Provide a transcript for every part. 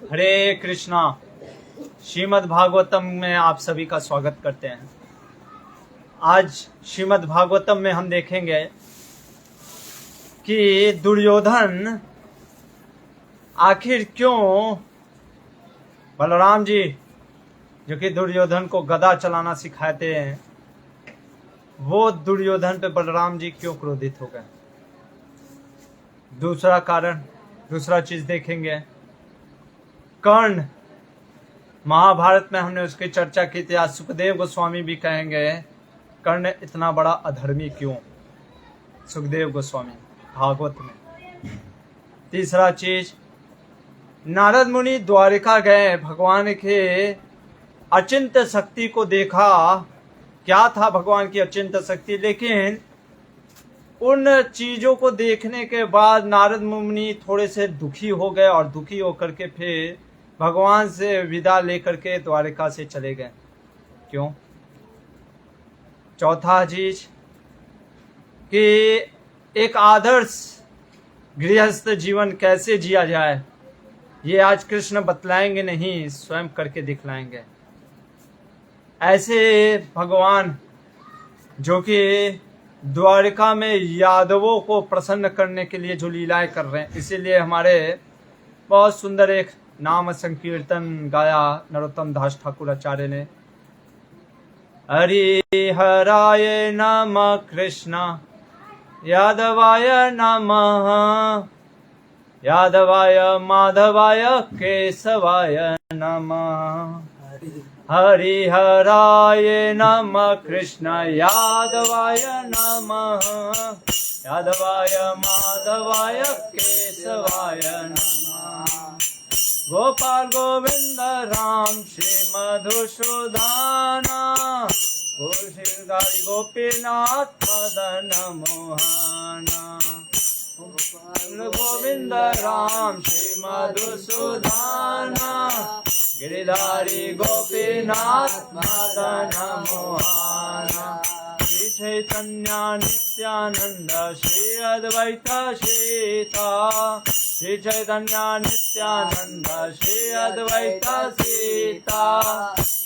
हरे कृष्णा। श्रीमद् भागवतम में आप सभी का स्वागत करते हैं। आज श्रीमद् भागवतम में हम देखेंगे कि दुर्योधन आखिर क्यों बलराम जी जो कि दुर्योधन को गदा चलाना सिखाते हैं, वो दुर्योधन पे बलराम जी क्यों क्रोधित हो गए। दूसरा चीज देखेंगे, कर्ण महाभारत में हमने उसकी चर्चा की थी। आज सुखदेव गोस्वामी भी कहेंगे कर्ण इतना बड़ा अधर्मी क्यों, सुखदेव गोस्वामी भागवत में। तीसरा चीज, नारद मुनि द्वारिका गए, भगवान के अचिंत्य शक्ति को देखा। क्या था भगवान की अचिंत्य शक्ति, लेकिन उन चीजों को देखने के बाद नारद मुनि थोड़े से दुखी हो गए और दुखी होकर के फिर भगवान से विदा लेकर के द्वारिका से चले गए। क्यों? चौथा चीज कि एक आदर्श गृहस्थ जीवन कैसे जिया जाए, ये आज कृष्ण बतलाएंगे नहीं, स्वयं करके दिखलाएंगे। ऐसे भगवान जो कि द्वारिका में यादवों को प्रसन्न करने के लिए जो लीलाएं कर रहे हैं, इसीलिए हमारे बहुत सुंदर एक नाम संकीर्तन गाया नरोत्तम दास ठाकुर आचार्य ने। हरिहराय नमः कृष्ण यादवाय नमः, यादवाय माधवाय केशवाय नमः। हरिहराय नमः कृष्ण यादवाय नमः, यादवाय माधवाय केशवाय नमः। गोपाल गोविंद राम श्री मधुसूदन, गोशिरदारी गोपीनाथ मदन मोहन। गोपाल गोविंद राम श्री मधुसूदन, गिरिधारी गोपीनाथ मदन मोहन। श्री चैतन्य नित्यानंद श्री अद्वैत सीता, श्री चैतन्य नित्यानंद श्री अद्वैत सीता।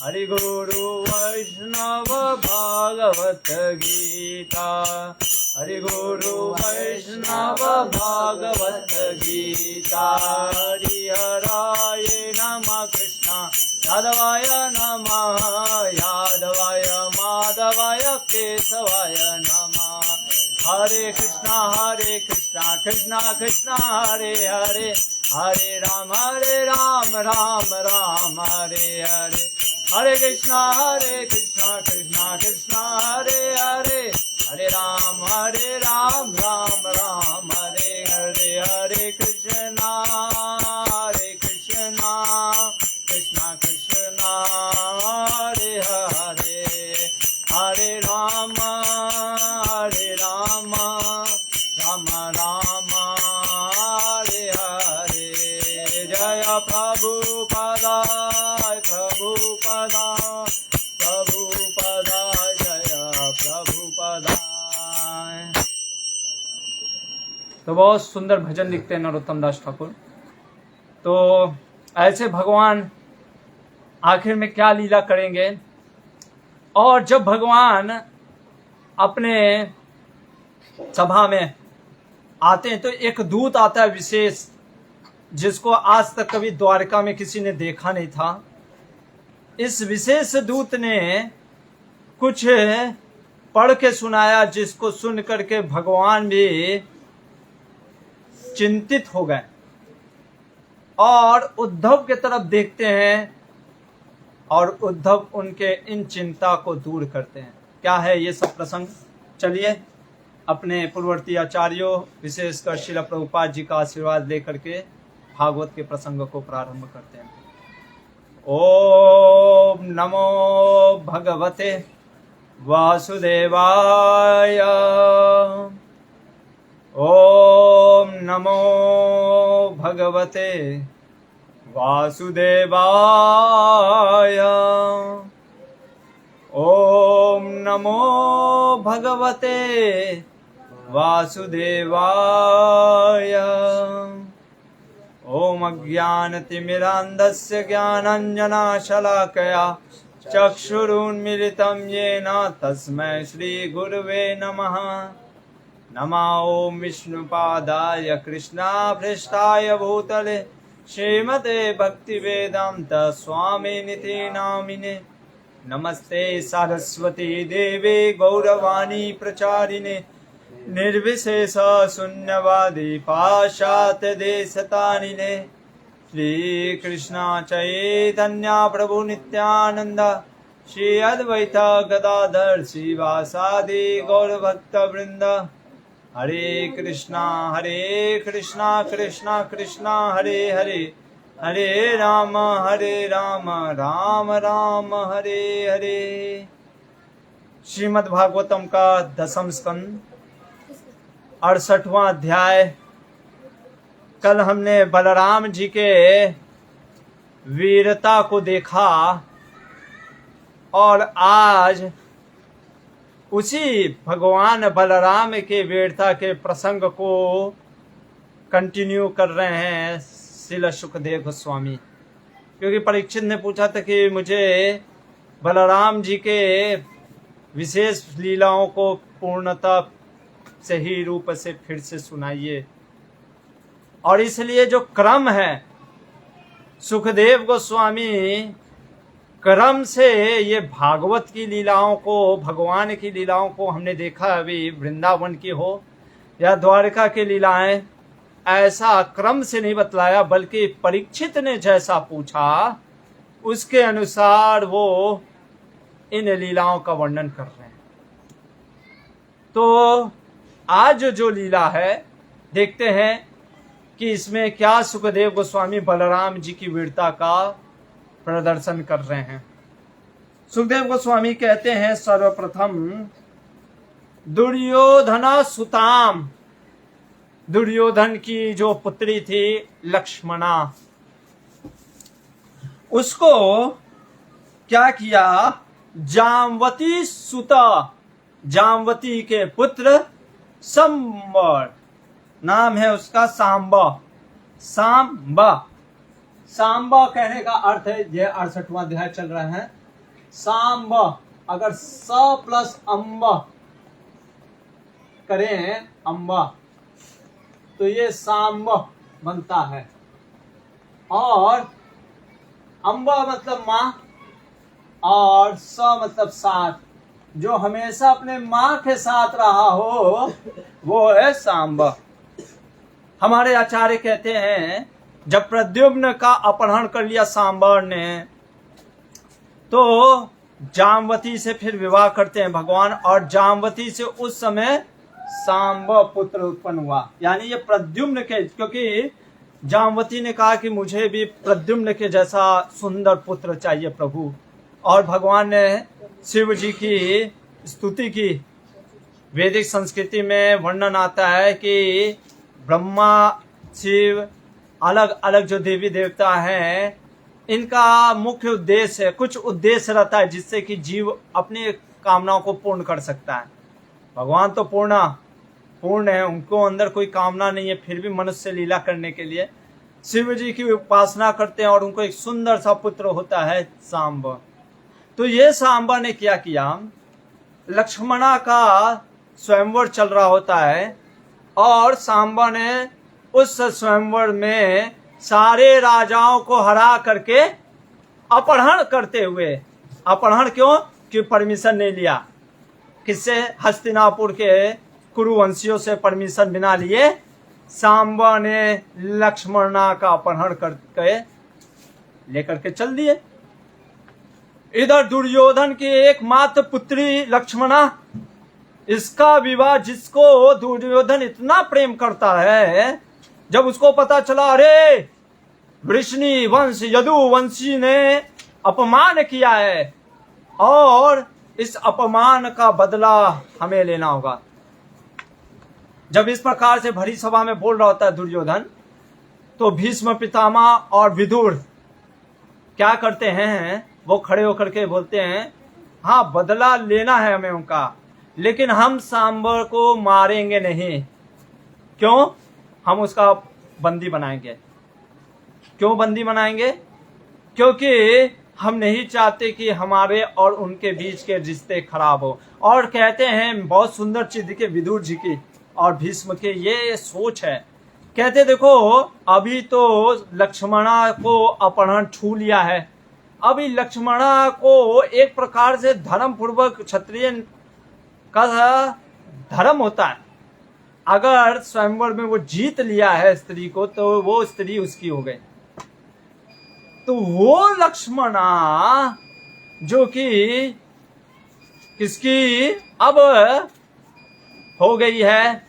हरि गुरु वैष्णव भागवत गीता, हरि गुरु वैष्णव भागवत गीता। हरिहराय नमः कृष्ण यादवाय नमः, यादवाय माधवाय केशवाय नमः। हरे कृष्णा कृष्णा कृष्णा हरे हरे, हरे राम राम राम हरे हरे। हरे कृष्णा कृष्णा कृष्णा हरे हरे, हरे राम राम राम हरे हरे। हरे कृष्णा कृष्णा कृष्णा हरे हरे, हरे राम राम राम हरे हरे। जय प्रभुपदाय प्रभुपदाय प्रभुपदाय, जय प्रभुपदाय। तो बहुत सुंदर भजन लिखते हैं नरोत्तम दास ठाकुर। तो ऐसे भगवान आखिर में क्या लीला करेंगे। और जब भगवान अपने सभा में आते हैं तो एक दूत आता है विशेष, जिसको आज तक कभी द्वारका में किसी ने देखा नहीं था। इस विशेष दूत ने कुछ पढ़ के सुनाया, जिसको सुन करके भगवान भी चिंतित हो गए और उद्धव की तरफ देखते हैं और उद्धव उनके इन चिंता को दूर करते हैं। क्या है ये सब प्रसंग, चलिए अपने पूर्ववर्ती आचार्यों विशेषकर श्रील प्रभुपाद जी का आशीर्वाद लेकर के भागवत के प्रसंग को प्रारंभ करते हैं। ओम नमो भगवते वासुदेवाय, ओम नमो भगवते वासुदेवाय, ओम नमो भगवते वासुदेवाय, ओम अज्ञानतिमिरान्धस्य ज्ञानाञ्जनशलाकया चक्षुरुन्मीलितं येन तस्मै श्रीगुरवे नमः। नमो ॐ विष्णुपादाय कृष्णापृष्ठाय भूतले श्रीमते भक्तिवेदान्त स्वामिनिति नामिने। नमस्ते सरस्वती देवे गौरवाणी प्रचारिणे निर्विशेष शून्यवादी पाश्चात्य देशतारिणे। श्री कृष्ण चैतन्य प्रभु नित्यानंद श्री अद्वैत गदाधर श्रीवासादि गौर भक्त वृंद। हरे कृष्णा कृष्णा कृष्णा हरे हरे, हरे राम राम राम हरे हरे। श्रीमद् भागवतम का 10वां स्कंद 68वां अध्याय। कल हमने बलराम जी के वीरता को देखा और आज उसी भगवान बलराम के वीरता के प्रसंग को कंटिन्यू कर रहे हैं श्रील सुखदेव गोस्वामी। क्योंकि परीक्षित ने पूछा था कि मुझे बलराम जी के विशेष लीलाओं को पूर्णता सही रूप से फिर से सुनाइए। और इसलिए जो क्रम है, सुखदेव गोस्वामी क्रम से ये भागवत की लीलाओं को, भगवान की लीलाओं को हमने देखा, अभी वृंदावन की हो या द्वारका की लीलाएं, ऐसा क्रम से नहीं बतलाया, बल्कि परीक्षित ने जैसा पूछा उसके अनुसार वो इन लीलाओं का वर्णन कर रहे हैं। तो आज जो लीला है देखते हैं कि इसमें क्या सुखदेव गोस्वामी बलराम जी की वीरता का प्रदर्शन कर रहे हैं। सुखदेव गोस्वामी कहते हैं, सर्वप्रथम दुर्योधन सुताम, दुर्योधन की जो पुत्री थी लक्ष्मणा, उसको क्या किया, जामवती सुता, जामवती के पुत्र संबर, नाम है उसका सांबा, सांबा, सांबा कहने का अर्थ है, यह 68वां अध्याय चल रहा है, सांबा। अगर स प्लस अम्बा करें, अम्बा, तो ये सांबा बनता है। और अम्बा मतलब माँ और स मतलब साथ, जो हमेशा अपने माँ के साथ रहा हो वो है सांबा। हमारे आचार्य कहते हैं जब प्रद्युम्न का अपहरण कर लिया सांबर ने, तो जामवती से फिर विवाह करते हैं भगवान, और जामवती से उस समय सांब पुत्र उत्पन्न हुआ। यानी ये प्रद्युम्न के, क्योंकि जामवती ने कहा कि मुझे भी प्रद्युम्न के जैसा सुंदर पुत्र चाहिए प्रभु, और भगवान ने शिव जी की स्तुति की। वैदिक संस्कृति में वर्णन आता है कि ब्रह्मा, शिव, अलग अलग जो देवी देवता हैं, इनका मुख्य उद्देश्य, कुछ उद्देश्य रहता है जिससे कि जीव अपनी कामनाओं को पूर्ण कर सकता है। भगवान तो पूर्ण है, उनको अंदर कोई कामना नहीं है, फिर भी मनुष्य लीला करने के लिए शिव जी की उपासना करते हैं और उनको एक सुंदर सा पुत्र होता है सांब। तो ये सांबा ने क्या किया, लक्ष्मणा का स्वयंवर चल रहा होता है और सांबा ने उस स्वयंवर में सारे राजाओं को हरा करके अपहरण करते हुए, अपहरण क्यों, कि परमिशन नहीं लिया, किससे, हस्तिनापुर के कुरुवंशियों से परमिशन बिना लिए सांबा ने लक्ष्मणा का अपहरण करके लेकर के चल दिए। इधर दुर्योधन की एकमात्र पुत्री लक्ष्मणा, इसका विवाह, जिसको दुर्योधन इतना प्रेम करता है, जब उसको पता चला अरे वृष्णि वंश यदुवंशी ने अपमान किया है और इस अपमान का बदला हमें लेना होगा। जब इस प्रकार से भरी सभा में बोल रहा होता है दुर्योधन, तो भीष्म पितामह और विदुर क्या करते हैं, वो खड़े होकर के बोलते हैं, हाँ बदला लेना है हमें उनका, लेकिन हम सांबर को मारेंगे नहीं। क्यों? हम उसका बंदी बनाएंगे। क्यों बंदी बनाएंगे? क्योंकि हम नहीं चाहते कि हमारे और उनके बीच के रिश्ते खराब हो। और कहते हैं, बहुत सुंदर चीज दिखे विदुर जी की और भीष्म के ये सोच है। कहते देखो, अभी तो लक्ष्मणा को अपहरण छू लिया है, अभी लक्ष्मणा को एक प्रकार से धर्म पूर्वक क्षत्रिय का धर्म होता है, अगर स्वयंवर में वो जीत लिया है स्त्री को तो वो स्त्री उसकी हो गई। तो वो लक्ष्मणा जो कि किसकी अब हो गई है,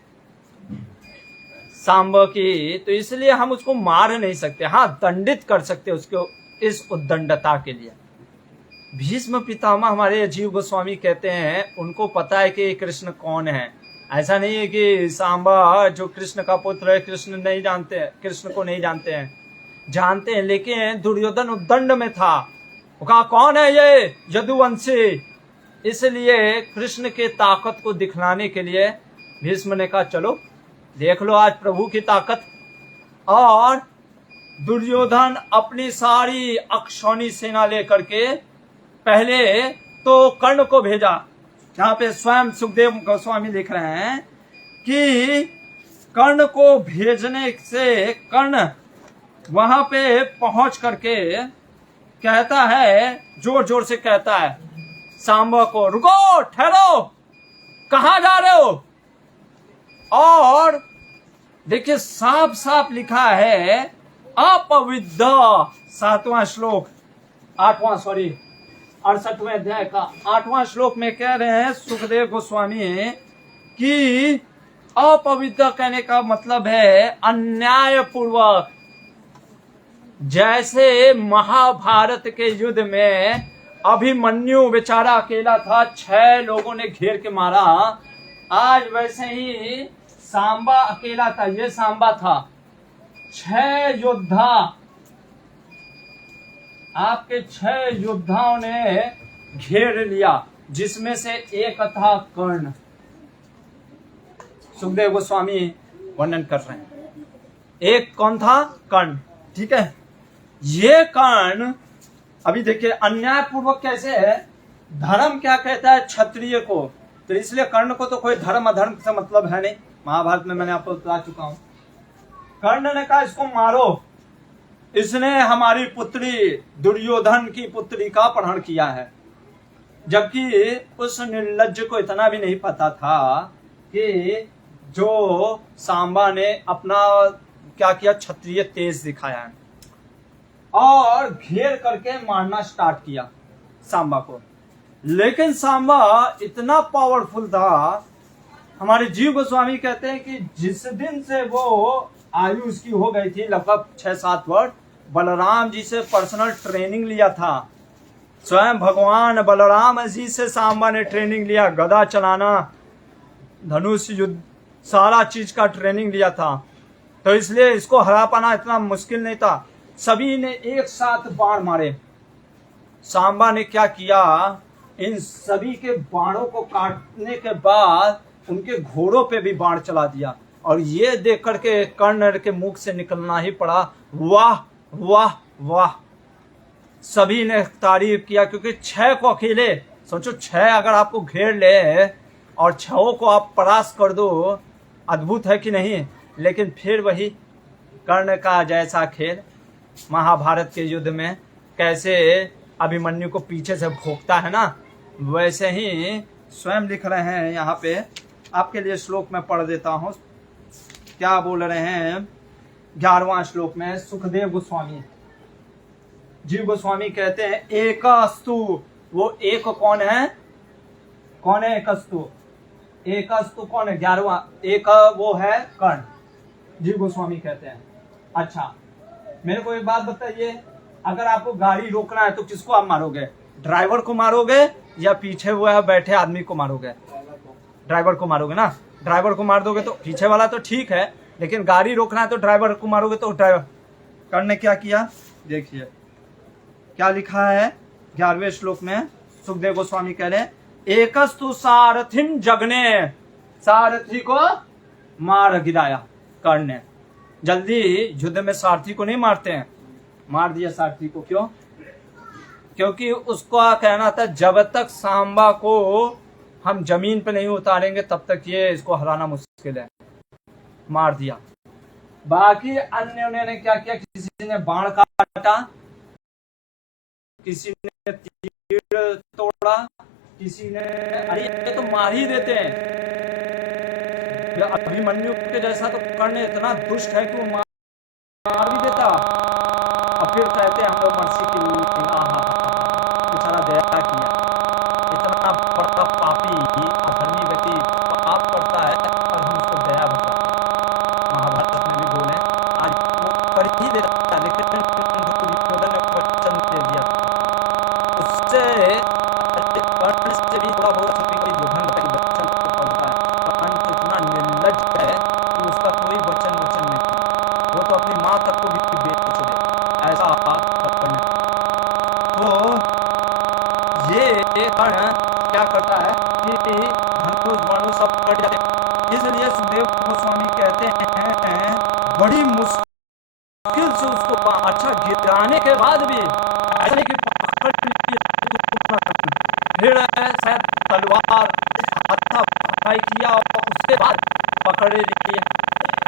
सांब की, तो इसलिए हम उसको मार नहीं सकते, हाँ दंडित कर सकते उसको इस उद्दंडता के लिए। भीष्म पितामह हमारे अजीव गोस्वामी कहते हैं उनको पता है कि कृष्ण कौन है। ऐसा नहीं है कि सांबा जो कृष्ण का पुत्र है कृष्ण नहीं जानते, कृष्ण को नहीं जानते हैं, जानते हैं, लेकिन दुर्योधन उद्दंड में था, वो कहा कौन है ये यदुवंशी। इसलिए कृष्ण के ताकत को दिखलाने के लिए भीष्म ने कहा चलो देख लो आज प्रभु की ताकत। और दुर्योधन अपनी सारी अक्षौणी सेना लेकर के पहले तो कर्ण को भेजा। यहाँ पे स्वयं सुखदेव गोस्वामी लिख रहे हैं कि कर्ण को भेजने से कर्ण वहां पे पहुंच करके कहता है, जोर जोर से कहता है सांबा को, रुको ठहरो, कहां जा रहे हो। और देखिए साफ साफ लिखा है अपविद्ध, 7वां श्लोक 68वें अध्याय का 8वां श्लोक में कह रहे हैं सुखदेव गोस्वामी कि अपविद्ध कहने का मतलब है अन्याय पूर्वक। जैसे महाभारत के युद्ध में अभिमन्यु बेचारा अकेला था, 6 लोगों ने घेर के मारा, आज वैसे ही सांबा अकेला था, ये सांबा था, 6 योद्धा, आपके 6 योद्धाओं ने घेर लिया, जिसमें से एक था कर्ण। सुखदेव गोस्वामी वर्णन कर रहे हैं, एक कौन था? कर्ण। ठीक है, ये कर्ण अभी देखिए अन्याय पूर्वक कैसे है। धर्म क्या कहता है क्षत्रिय को, तो इसलिए कर्ण को तो कोई धर्म अधर्म से मतलब है नहीं, महाभारत में मैंने आपको बता चुका हूं। कर्ण ने कहा इसको मारो, इसने हमारी पुत्री दुर्योधन की पुत्री का अपहरण किया है। जबकि उस निर्लज्ज को इतना भी नहीं पता था कि जो सांबा ने अपना क्या किया, क्षत्रिय तेज दिखाया है और घेर करके मारना स्टार्ट किया सांबा को। लेकिन सांबा इतना पावरफुल था, हमारे जीव गोस्वामी कहते हैं कि जिस दिन से वो आयु उसकी हो गई थी लगभग 6-7 वर्ष, बलराम जी से पर्सनल ट्रेनिंग लिया था। स्वयं भगवान बलराम जी से सांबा ने ट्रेनिंग लिया, गदा चलाना, धनुष युद्ध, सारा चीज का ट्रेनिंग लिया था। तो इसलिए इसको हरा पाना इतना मुश्किल नहीं था। सभी ने एक साथ बाण मारे। सांबा ने क्या किया, इन सभी के बाणों को काटने के बाद उनके घोड़ों पे भी बाण चला दिया। और ये देख करके कर्ण के मुख से निकलना ही पड़ा, वाह वाह वाह। सभी ने तारीफ किया, क्योंकि 6 को अकेले, सोचो 6 अगर आपको घेर ले और 6 को आप परास्त कर दो, अद्भुत है कि नहीं। लेकिन फिर वही कर्ण का जैसा खेल महाभारत के युद्ध में कैसे अभिमन्यु को पीछे से भोंकता है ना, वैसे ही स्वयं लिख रहे हैं। यहाँ पे आपके लिए श्लोक में पढ़ देता हूं, क्या बोल रहे हैं 11वां श्लोक में सुखदेव गोस्वामी। जीव गोस्वामी कहते हैं एकस्तु, वो एक कौन है, कौन है एकस्तु? एकस्तु कौन है? 11वां एक वो है कर्ण। जीव गोस्वामी कहते हैं अच्छा मेरे को एक बात बताइए, अगर आपको गाड़ी रोकना है तो किसको आप मारोगे? ड्राइवर को मारोगे या पीछे हुआ बैठे आदमी को मारोगे? ड्राइवर को मारोगे ना। ड्राइवर को मार दोगे तो पीछे वाला तो ठीक है, लेकिन गाड़ी रोकना है तो ड्राइवर को मारोगे तो ड्राइवर। कर्ण ने क्या किया देखिए, क्या लिखा है 11वें श्लोक में। सुखदेव गोस्वामी कह रहे हैं एकस्तु सारथिम जगने, सारथी को मार गिराया कर्ण ने। जल्दी युद्ध में सारथी को नहीं मारते हैं, मार दिया सारथी को। क्यों? क्योंकि उसका कहना था जब तक सांबा को हम जमीन पे नहीं उतारेंगे तब तक ये इसको हराना मुश्किल है। मार दिया। बाकी अन्यों ने क्या किया, किसी ने बाण काटा, किसी ने तीर तोड़ा, किसी ने, अरे ये तो मार ही देते हैं। अभिमन्यु के जैसा तो कर्ण इतना दुष्ट है कि वो मार भी देता। और फिर कहते हैं हम लोग मर्सी की बेचारा दया किया। इतना बड़ा पापी अधर्मी व्यक्ति पाप करता है और हम उसको दया बता। महाभारत में भी बोले आज वो कर ही देता, लेकिन दुर्योधन ने वचन दे दिया। उससे कर्ण से भी थोड़ा बहुत दुर्योधन का वचन होता है। कर्ण तो इतना निर्लज्ज है कि उसका कोई वचन नहीं, वो तो अपनी माँ तक को भी बेच दे, ऐसा कर्ण। तो ये कर्ण क्या करता है कि धनुष बाणु सब कट जाते हैं। इसलिए सुखदेव गोस्वामी कहते हैं बड़ी मुश्किल से उसको अच्छा गिराने के बाद भी ऐसा नहीं कि पकड़ लिए फिर शायद तलवार हाथापाई किया और उसके बाद पकड़ लिए।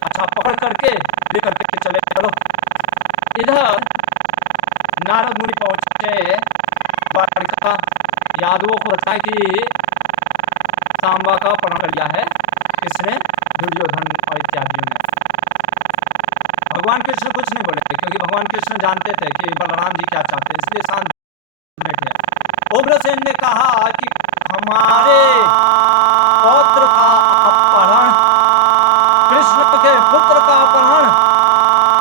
अच्छा पकड़ करके लेकर के चले चलो। इधर नारद मुनि पहुंचे द्वारिका। यादवों को बताया कि सांबा का अपहरण कर लिया है किसने, दुर्योधन और इत्यादियों ने। भगवान कृष्ण कुछ नहीं बोले क्योंकि भगवान कृष्ण जानते थे कि बलराम जी क्या चाहते हैं, इसलिए शांत बैठे। उग्रसेन ने कहा कि हमारे पौत्र का अपहरण, कृष्ण के पुत्र का अपहरण,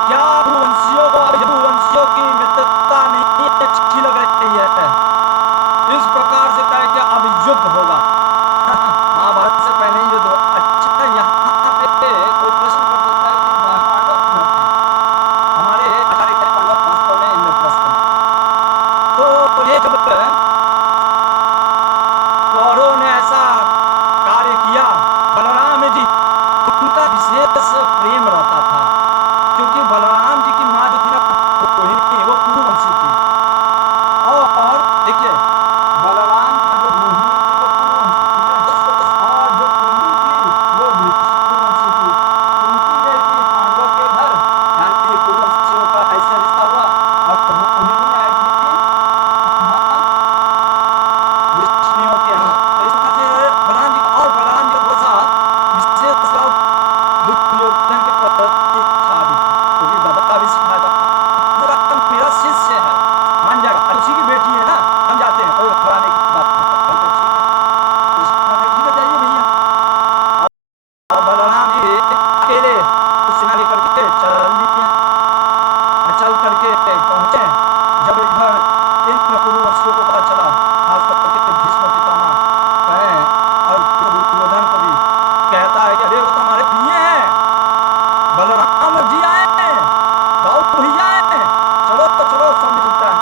क्या रघुवंशियों को रघुवंशियों की मित्रता नहीं अच्छी लग रही है? इस प्रकार से कहे कि अब युद्ध होगा। महाभारत से पहले ही युद्ध होगा। अच्छा यहाँ पे कोई प्रश्न कर सकता है कि पांडव हमारे आचार्य के पांडव वास्तव में इंद्रप्रस्थ में, तो ये जब कौरवों ने ऐसा कार्य किया, बलराम जी उनका विशेष प्रेम रहता था क्योंकि बलराम जी की माँ जो थी ना रोहिणी, वो कुरुवंशी थी। और देखिए बलराम की जो रोहिणी थी वो कुरुवंशी थी और जो कुंती थी वो विष्णुवंशी थी। कुंती गई थी पांडवों के घर, यानी कुरुवंशियों का ऐसा रिश्ता हुआ, और रोहिणी आई थी विष्णुओं के यहाँ। तो इस प्रकार से बलराम जी और बलराम जी का थोड़ा सा विशेष दुर्योधन के प्रति था भी, क्योंकि गदा भी सिखाया था। मेरा शिष्य है, मान जाएगा, उसी की बेटी है ना, हम जाते हैं, कोई घबराने की बात नहीं। ठीक है जाइए भैया। और बलराम जी अकेले सेना लेकर के चल दिए। चल करके पहुंचे, जब इधर इन कुरुवंशियों को पता चला, खास करके भीष्म पितामह कहे और दुर्योधन को भी कहता है कि अरे वो तो हमारे प्रिय हैं, बलराम जी आए हैं, दौड़ भैया हैं, चलो तो चलो, सब मिलता है।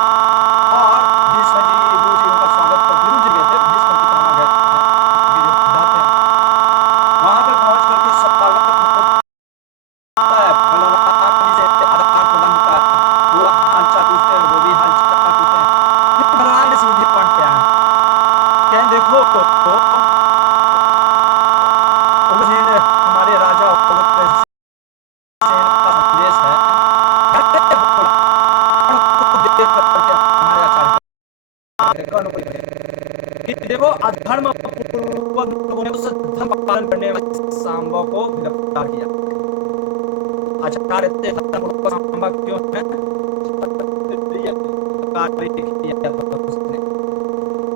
और भीष्म जी गुरु जी उनका स्वागत कर, गुरु जी गए थे, भीष्म पितामह गए थे, वहां पर पहुंच करके स्वागत होता है। बलराम जी से आदान प्रदान होता है, वो हालचाल पूछते हैं, वो भी हालचाल पूछते हैं। फिर बलराम जी सीधे पॉइंट पे आए, कहें देखो उग्रसेन हमारे राजा उग्रसेन का संदेश है, देख करके हमारे आचार्य कि देखो अधर्म पूर्वक लोगों ने उस धर्म का पालन करने वाले सांबा को गिरफ्तार किया। आचार्य सांबा क्यों है? कार्य किया था उसने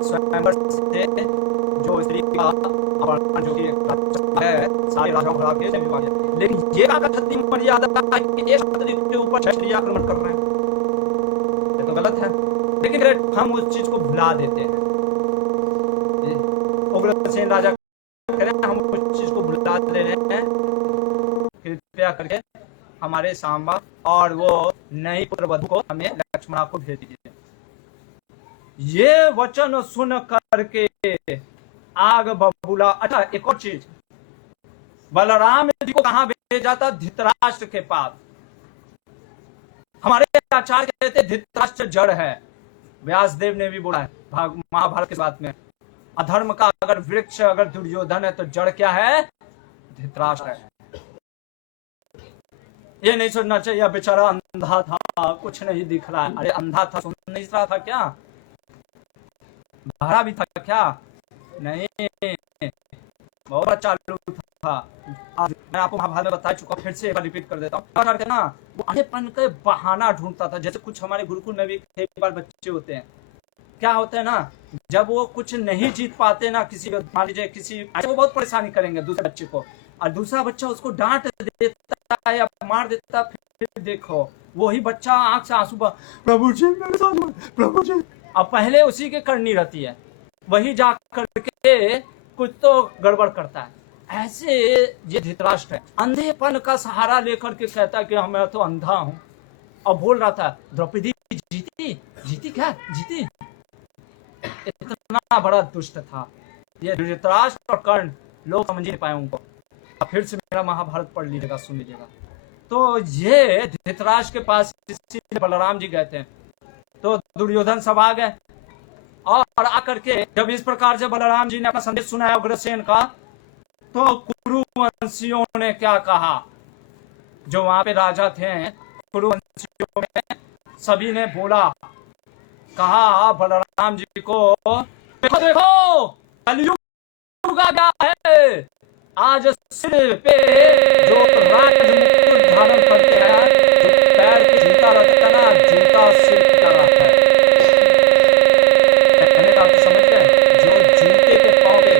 स्वयंवर से, जो स्त्री का अपहरण जो कि है सारे राजाओं को हरा के विवाह किया। लेकिन ये क्षत्रिय मर्यादा है कि एक क्षत्रिय के ऊपर क्षत्रिय आक्रमण कर रहे हैं, ये तो गलत है। लेकिन हम उस चीज को भुला देते हैं। उग्रसेन राजा कह रहे हैं हम उस चीज को भुला दे रहे हैं, कृपया करके हमारे सांबा और वो नई पुत्रवधू को हमें लक्ष्मणा को भेज दीजिए। ये वचन सुन करके आग बबूला। अच्छा एक और चीज, बलराम जी को कहां भेजा था? धृतराष्ट्र के पास। हमारे आचार्य कहते धृतराष्ट्र जड़ है। व्यास देव ने भी बोला है महाभारत के बात में, अधर्म का अगर वृक्ष अगर दुर्योधन है तो जड़ क्या है? धृतराष्ट्र है। ये नहीं सोचना चाहिए बेचारा अंधा था कुछ नहीं दिख रहा है। अरे अंधा था सुन नहीं रहा था क्या? बहरा भी था क्या? नहीं, बहुत चालू था। आज मैं आपको महाभारत में बता चुका, फिर से एक बार रिपीट कर देता हूँ ना। वो अंधेपन का बहाना ढूंढता था। जैसे कुछ हमारे गुरुकुल में भी कई बार बच्चे होते हैं, क्या होता है ना, जब वो कुछ नहीं जीत पाते ना, किसी मान लीजिए किसी वो बहुत परेशानी करेंगे दूसरे बच्चे को, और दूसरा बच्चा उसको डांट देता है या मार देता, फिर देखो वही बच्चा आंख से आंसू, प्रभु जी मेरे साथ, प्रभु जी। अब पहले उसी के करनी रहती है, वही जा करके कुछ तो गड़बड़ करता है। ऐसे ये धृतराष्ट्र है, अंधेपन का सहारा लेकर के कहता है कि मैं तो अंधा हूं, और बोल रहा था द्रौपदी जीती, जीती क्या जीती? इतना बड़ा दुष्ट था ये धृतराष्ट्र और कर्ण, लोग समझ नहीं पाए उनको। फिर से मेरा महाभारत पढ़ लीजिएगा, सुन लीजिएगा। तो ये धृतराष्ट्र के पास बलराम जी गए थे, तो दुर्योधन सब आ गए, और आकर के जब इस प्रकार से बलराम जी ने अपना संदेश सुनाया उग्रसेन का, तो कुरुवंशियों ने क्या कहा, जो वहां पे राजा थे कुरुवंशियों में, सभी ने बोला, कहा बलराम जी को, देखो देखो कलयुग आ गया है, आज सिर पे जो राज मुकुट धारण करते हैं, जो पैर पे जूता रखता है ना, जूता सिर का रहता है। कहने का तो समझ गए, जो जूते के पांव पे,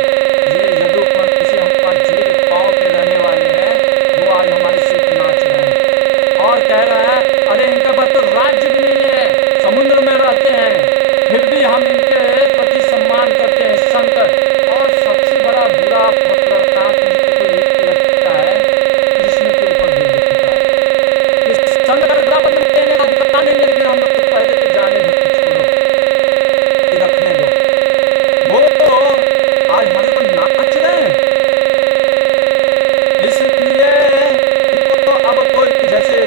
ये यदुवंशी हमारे जूते के पांव पे रहने वाले हैं, वो आज हमारे सिर पे नाच रहे हैं और कह रहे हैं अरे इनका पास तो राज्य भी नहीं है, समुद्र में रहते हैं, फिर भी हम इनके प्रति सम्मान करते हैं, शंकर। और सबसे बड़ा बुरा काम लगता है कृष्ण के ऊपर भी दिखता है कि शंकर द्रावण में देने का अधिकार नहीं है, लेकिन हम लोग पहले के जाने छोड़ो, रखने दो, वो आज हमारे को नाच रहे हैं। इसलिए तो अब कोई जैसे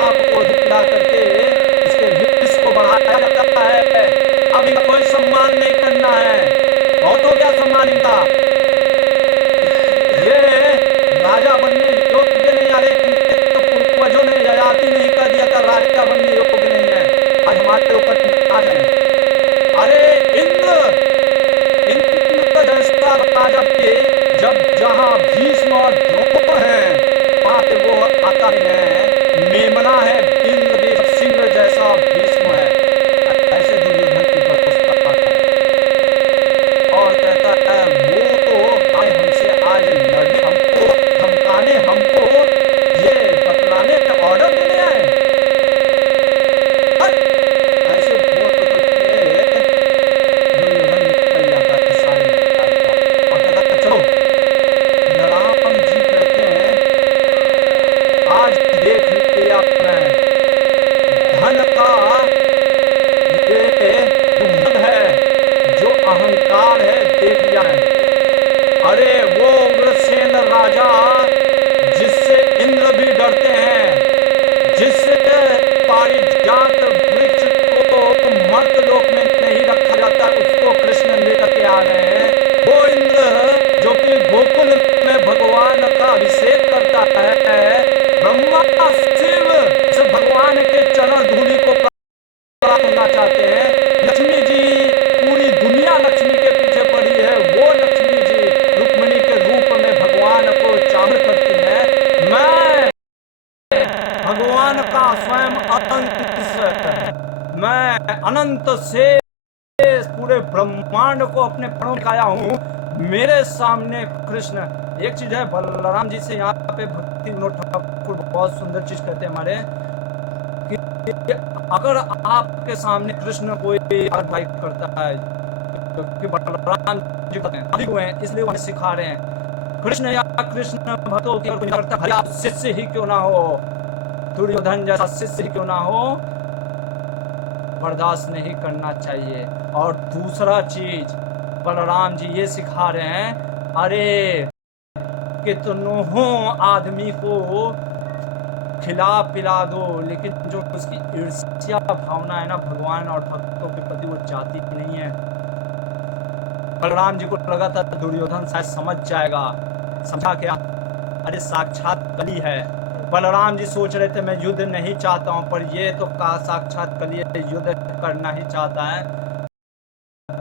आपको दिखला करके इसके विष को बढ़ाया जाता है, अब इनका कोई सम्मान नहीं करना है, बहुत हो गया सम्मान इनका, ये राजा बनने योग्य नहीं। अरे तो पूर्वजों ने ययाति नहीं कर दिया था, राजा बनने योग्य नहीं है, आज हमारे ऊपर नाच है। अरे इंद्र जैसा राजा के जब जहां भीष्म और द्रोण है वहां पे वो आता है, मेमना है इंद्र भी, सिंह जैसा भीष्म है, ऐसे दुर्योधन की बरसता है और कहता है वो तो आए हमसे आज लड़ने, हमको धमकाने, हमको ये बतलाने का ऑर्डर देने आए। ऐसे बोल करके दुर्योधन निकल जाता है सारे निकाल और कहता है चलो। बलराम जी कहते हैं आज देख लिया मैं, धन का ये दुर्गंध है, जो अहंकार है देख लिया है। अरे वो उग्रसेन राजा जिससे इंद्र भी डरते हैं, जिससे पारिजात वृक्ष को मर्त लोक में नहीं रखा जाता, उसको कृष्ण लेकर के आ गए हैं। वो इंद्र जो कि गोकुल में भगवान का अभिषेक करता है, ब्रह्मा शिव से भगवान के चरण धूलि को प्राप्त करना चाहते हैं। लक्ष्मी जी पूरी दुनिया लक्ष्मी के पीछे पड़ी है, वो लक्ष्मी जी रुक्मिणी के रूप में भगवान को चाहत करती है। मैं भगवान का स्वयं अनंत, मैं अनंत से पूरे ब्रह्मांड को अपने प्राणों में आया हूँ, मेरे सामने कृष्ण। एक चीज है बलराम जी से यहाँ पे भक्ति विनोद ठाकुर बहुत सुंदर चीज कहते हैं हमारे, कि अगर आपके सामने कृष्ण कोई भाई करता है, कि बलराम जी कहते हैं इसलिए वो हमें सिखा रहे हैं, कृष्ण या कृष्ण भक्तों की करता भले आप शिष्य ही क्यों ना हो, दुर्योधन जैसा शिष्य ही क्यों ना हो, बर्दाश्त नहीं करना चाहिए। और दूसरा चीज बलराम जी ये सिखा रहे हैं, अरे कितनों आदमी को खिला पिला दो, लेकिन जो उसकी ईर्ष्या भावना है ना भगवान और भक्तों के प्रति, वो जाती नहीं है। बलराम जी को लगा था दुर्योधन शायद समझ जाएगा, समझा क्या, अरे साक्षात कली है। बलराम जी सोच रहे थे मैं युद्ध नहीं चाहता हूं, पर ये तो कहा साक्षात कली है, युद्ध करना ही चाहता है।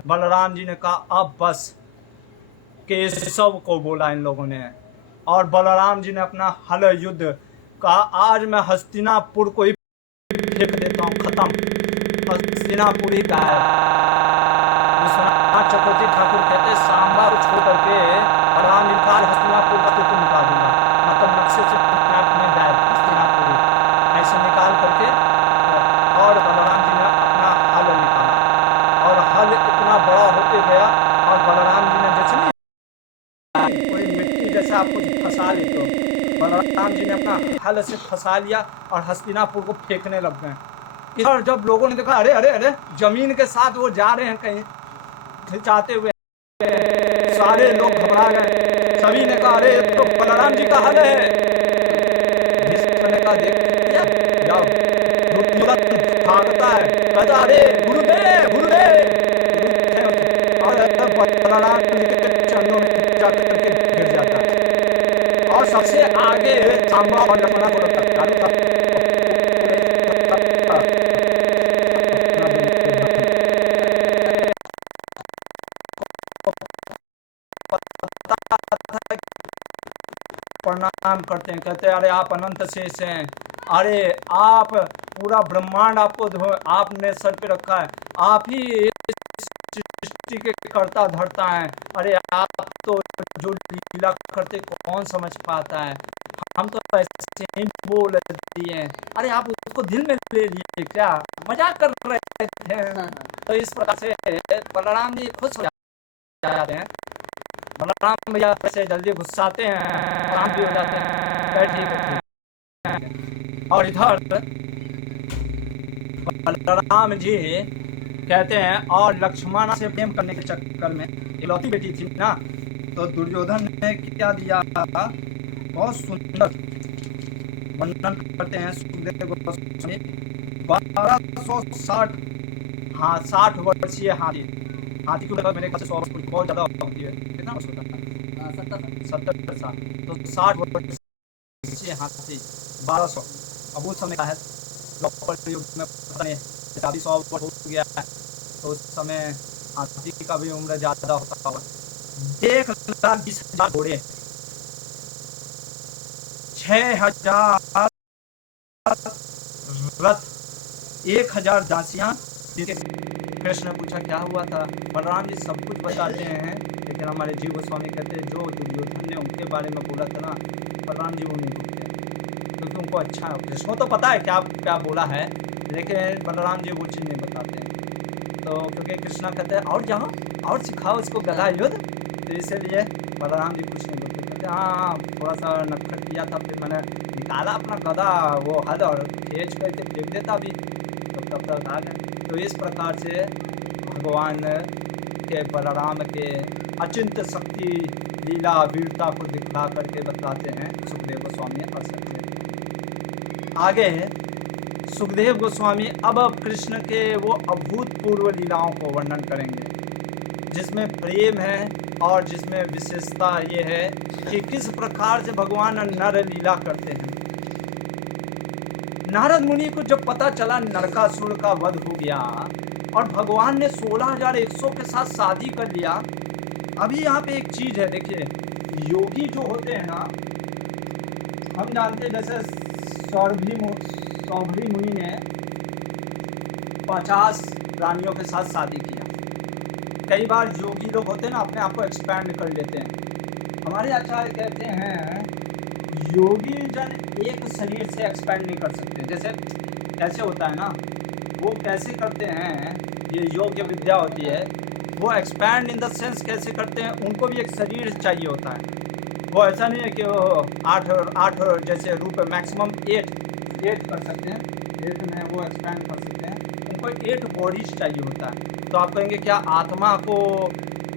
बलराम जी ने कहा अब बस, केशव को बोला इन लोगों ने, और बलराम जी ने अपना हल युद्ध कहा, आज मैं हस्तिनापुर को ही फेंक देता हूँ, खत्म, हस्तिनापुर ही का विश्वनाथ चक्रवर्ती ठाकुर कहते सांबा को छोड़ करके बलराम जी का हस्तिनापुर का तुम निकाल दूंगा, मतलब नक्शे से मैप में गायब हस्तिनापुर ऐसे निकाल करके। और बलराम जी ने अपना हल निकाला, और हल इतना बड़ा होते गया, और बलराम जी ने जैसे नहीं कोई मिट्टी जैसे आपको फंसा ले, तो बलराम जी ने अपना हल से फंसा लिया और हस्तिनापुर को फेंकने लग गए। इधर जब लोगों ने देखा अरे अरे अरे जमीन के साथ वो जा रहे हैं कहीं खिंचाते हुए, सारे लोग घबरा गए, सभी ने कहा अरे तो बलराम जी का हल है। ने कहा देख जाओ, भागता है, कहता अरे गुरुदेव गुरुदेव, और बलराम जी के चरणों में जाकर के गिर जाता है, और सबसे आगे सांबा और लक्ष्मण को रखा प्रणाम करते हैं, कहते हैं अरे आप अनंत शेष हैं, अरे आप पूरा ब्रह्मांड आपको आपने सर पे रखा है, आप ही सृष्टि के कर्ता धर्ता हैं, अरे आप तो जो लीला करते कौन समझ पाता है, हम तो ऐसे ही बोल दिए, अरे आप उसको दिल में ले लिए क्या, मजाक कर रहे थे। तो इस प्रकार से बलराम जी खुश हो जाते हैं, बलराम भैया ऐसे जल्दी गुस्साते हैं, काम भी हो जाते हैं, ठीक है। और इधर बलराम जी कहते हैं, और लक्ष्मण से प्रेम करने के चक्कर में, इकलौती बेटी थी ना, तो दुर्योधन ने क्या दिया, बहुत सुंदर वर्णन करते हैं सुखदेव गोस्वामी, 1260 हाँ 60 वर्षीय हाथी, हाथी की उम्र मेरे ख्याल से 100 वर्ष बहुत ज्यादा होती है, कितना वर्ष होता है 70 साल, तो 60 वर्षीय हाथी 1200, अब उस समय का है युग में पता नहीं अभी 100 वर्ष हो गया है, तो उस समय हाथी का भी उम्र ज्यादा होता होगा। 1,20,000 घोड़े, 6,000 रथ, 1,000 दासियां, जिनके कृष्ण ने पूछा क्या हुआ था, बलराम जी सब कुछ बताते हैं, लेकिन हमारे जीव गोस्वामी कहते हैं जो दुर्योधन ने उनके बारे में बोला था ना, बलराम जी वो नहीं बोलते, क्योंकि उनको अच्छा कृष्ण को तो पता है क्या क्या बोला है, लेकिन बलराम जी वो चीज़ नहीं बताते हैं। तो क्योंकि कृष्णा कहते हैं और जाओ और सिखाओ इसको गदा युद्ध, तो इसलिए बलराम जी कुछ नहीं बोलते, कहते हाँ थोड़ा सा नटखट किया था, फिर मैंने निकाला अपना गदा वो हल और खींच करके फेंक देता भी, तो तब तक आ गए। तो इस प्रकार से भगवान के बलराम के अचिंत्य शक्ति लीला वीरता को दिखला करके बताते हैं सुखदेव गोस्वामी और सत्यदेव। आगे सुखदेव गोस्वामी अब कृष्ण के वो अभूतपूर्व लीलाओं को वर्णन करेंगे, जिसमें प्रेम है और जिसमें विशेषता ये है कि किस प्रकार से भगवान नर लीला करते हैं। नारद मुनि को जब पता चला नरकासुर का वध हो गया और भगवान ने 16,100 के साथ शादी कर लिया। अभी यहाँ पे एक चीज है, देखिए योगी जो होते हैं ना, हम जानते हैं जैसे सौभरी मुनि ने 50 रानियों के साथ शादी किया। कई बार योगी लोग होते हैं ना, अपने आप को एक्सपैंड कर लेते हैं। हमारे आचार्य कहते हैं योगी जन एक शरीर से एक्सपैंड नहीं कर सकते। जैसे कैसे होता है ना, वो कैसे करते हैं, ये योग्य विद्या होती है, वो एक्सपैंड इन द सेंस कैसे करते हैं, उनको भी एक शरीर चाहिए होता है। वो ऐसा नहीं है कि वो 8 जैसे रूप मैक्सिमम 8 कर सकते हैं, 8 में वो एक्सपैंड कर सकते हैं, उनको 8 बॉडीज चाहिए होता है। तो आप कहेंगे क्या आत्मा को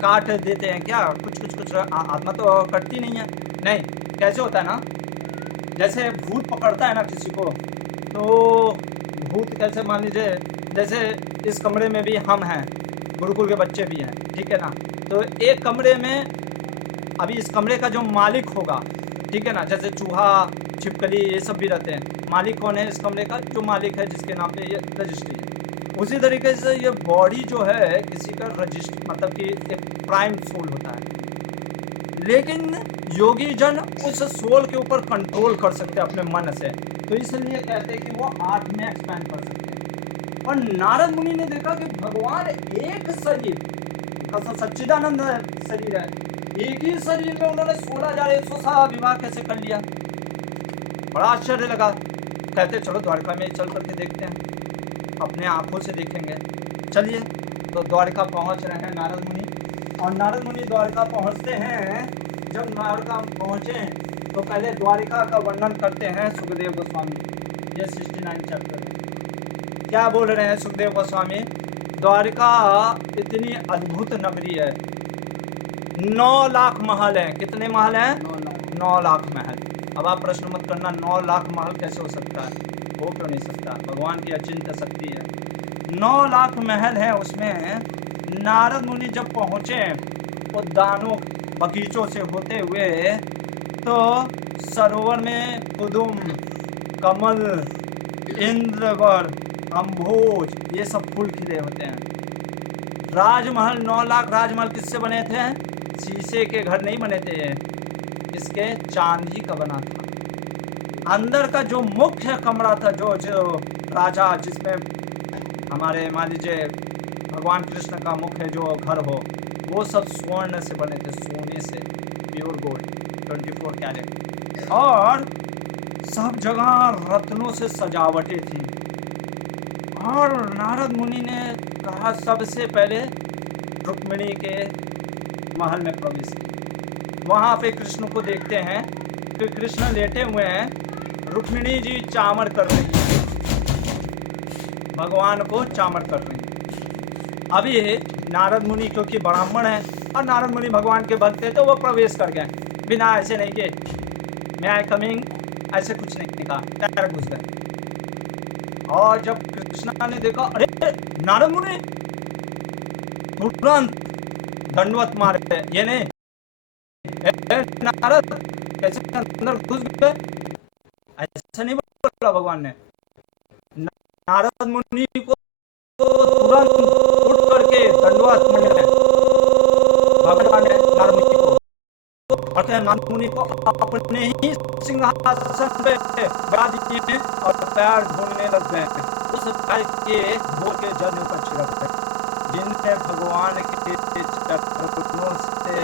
काट देते हैं क्या? कुछ आत्मा तो कटती नहीं है। नहीं, कैसे होता है ना, जैसे भूत पकड़ता है ना किसी को, तो भूत कैसे, मान लीजिए जैसे इस कमरे में भी हम हैं, गुरुकुल के बच्चे भी हैं, ठीक है ना। तो एक कमरे में, अभी इस कमरे का जो मालिक होगा, ठीक है ना, जैसे चूहा, छिपकली, ये सब भी रहते हैं। मालिक कौन है इस कमरे का? जो मालिक है, जिसके नाम पे ये रजिस्ट्री है। उसी तरीके से ये बॉडी जो है किसी का रजिस्ट्री, मतलब कि एक प्राइम सोल होता है। लेकिन योगी जन उस सोल के ऊपर कंट्रोल कर सकते हैं अपने मन से, तो इसलिए कहते हैं कि वो 8 में एक्सपैंड कर सकते हैं। और नारद मुनि ने देखा कि भगवान एक शरीर, सच्चिदानंद शरीर है, एक ही शरीर में उन्होंने 16,107 विवाह कैसे कर लिया। बड़ा आश्चर्य लगा। कहते चलो द्वारका में चल करके देखते हैं, अपने आंखों से देखेंगे। चलिए, तो द्वारका पहुंच रहे हैं नारद मुनि। और नारद मुनि द्वारका पहुंचते हैं। जब द्वारका पहुंचे तो पहले द्वारिका का वर्णन करते हैं सुखदेव गोस्वामी। ये 69 चैप्टर है। क्या बोल रहे हैं सुखदेव गोस्वामी? द्वारिका इतनी अद्भुत नगरी है, 9 लाख महल हैं। कितने महल हैं? 9 लाख महल। अब आप प्रश्न मत करना 9 लाख महल कैसे हो सकता है, हो क्यों नहीं सकता, भगवान की अचिंत्य शक्ति है। 9 लाख महल है उसमें। नारद मुनि जब पहुंचे उद्यानों बगीचों से होते हुए, तो सरोवर में कुदुम, कमल, इंद्रवर, अम्भोज, ये सब फूल खिले होते हैं। राजमहल, 9 लाख राजमहल किससे बने थे? शीशे के घर नहीं बने थे, इसके चांदी का बना था। अंदर का जो मुख्य कमरा था, जो राजा, जिसमें हमारे मान लीजिए भगवान कृष्ण का मुख्य जो घर हो, वो सब स्वर्ण से बने थे, सोने से, प्योर गोल्ड, 24 कैरेट। और सब जगह रत्नों से सजावटें थी। और नारद मुनि ने कहा सबसे पहले रुक्मिणी के महल में प्रवेश किया। वहाँ पे कृष्ण को देखते हैं कि कृष्ण लेटे हुए हैं, रुक्मिणी जी चामर कर रही है, भगवान को चामर कर रही है। अभी नारद मुनि क्योंकि ब्राह्मण है और नारद मुनि भगवान के भक्त थे, तो वो प्रवेश कर गए, बिना ऐसे नहीं कि मैं आई कमिंग, ऐसे कुछ नहीं कहा, डायरेक्ट घुस गए। और जब कृष्णा ने देखा, अरे नारद मुनि, तुरंत दंडवत मारे, ये नहीं नारद कैसे अंदर घुस गए, ऐसा नहीं बोला भगवान ने। नारद मुनि को तुरंत उठ करके दंडवत मारे भगवान ने नारद मुनि को, और नारद मुनि को अपने ही सिंहासन पे बैठा दिए और पैर धोने लग गए। उस पैर के धो के जल में ऊपर छिड़क गए, जिनसे भगवान के चरणों से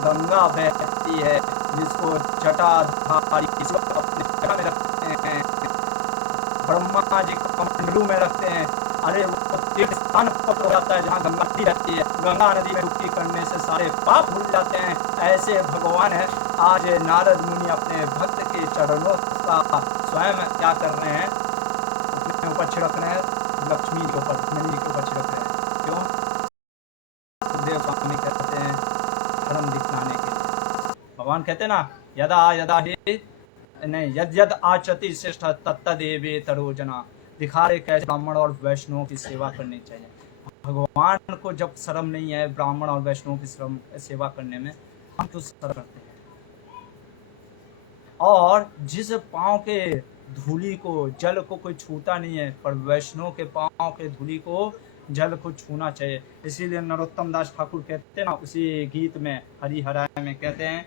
गंगा बहती है, जिसको जटाधारी अपने जटा में रखते हैं, ब्रह्मा जी कमंडलू में रखते हैं। अरे वो तीर्थ स्थान पवित्र हो जाता है जहाँ गंगा नदी रहती है। गंगा नदी में डुबकी करने से सारे पाप भूल जाते हैं। ऐसे भगवान है। आज नारद मुनि अपने भक्त के चरणों का स्वयं क्या कर रहे हैं, अपने ऊपर छिड़क रहे हैं, लक्ष्मी के ऊपर, लक्ष्मी के ऊपर छिड़क रहे हैं। क्यों? सुखदेव स्वामी कहते हैं धर्म दिखलाने के लिए। भगवान कहते हैं ना, यदा यदा ही नहीं, यद यद आचति श्रेष्ठ तत्तदेवे तरोजना, दिखा रहे कैसे ब्राह्मण और वैष्णवों की सेवा करनी चाहिए। भगवान को जब शर्म नहीं है ब्राह्मण और वैष्णवों की सेवा करने में, हम तो शर्म करते हैं। और जिस पांव के धूली को, जल को कोई छूता नहीं है, पर वैष्णव के पांव के धूली को, जल को छूना चाहिए। इसीलिए नरोत्तम दास ठाकुर कहते हैं ना, उसी गीत में हरिहराय में कहते हैं,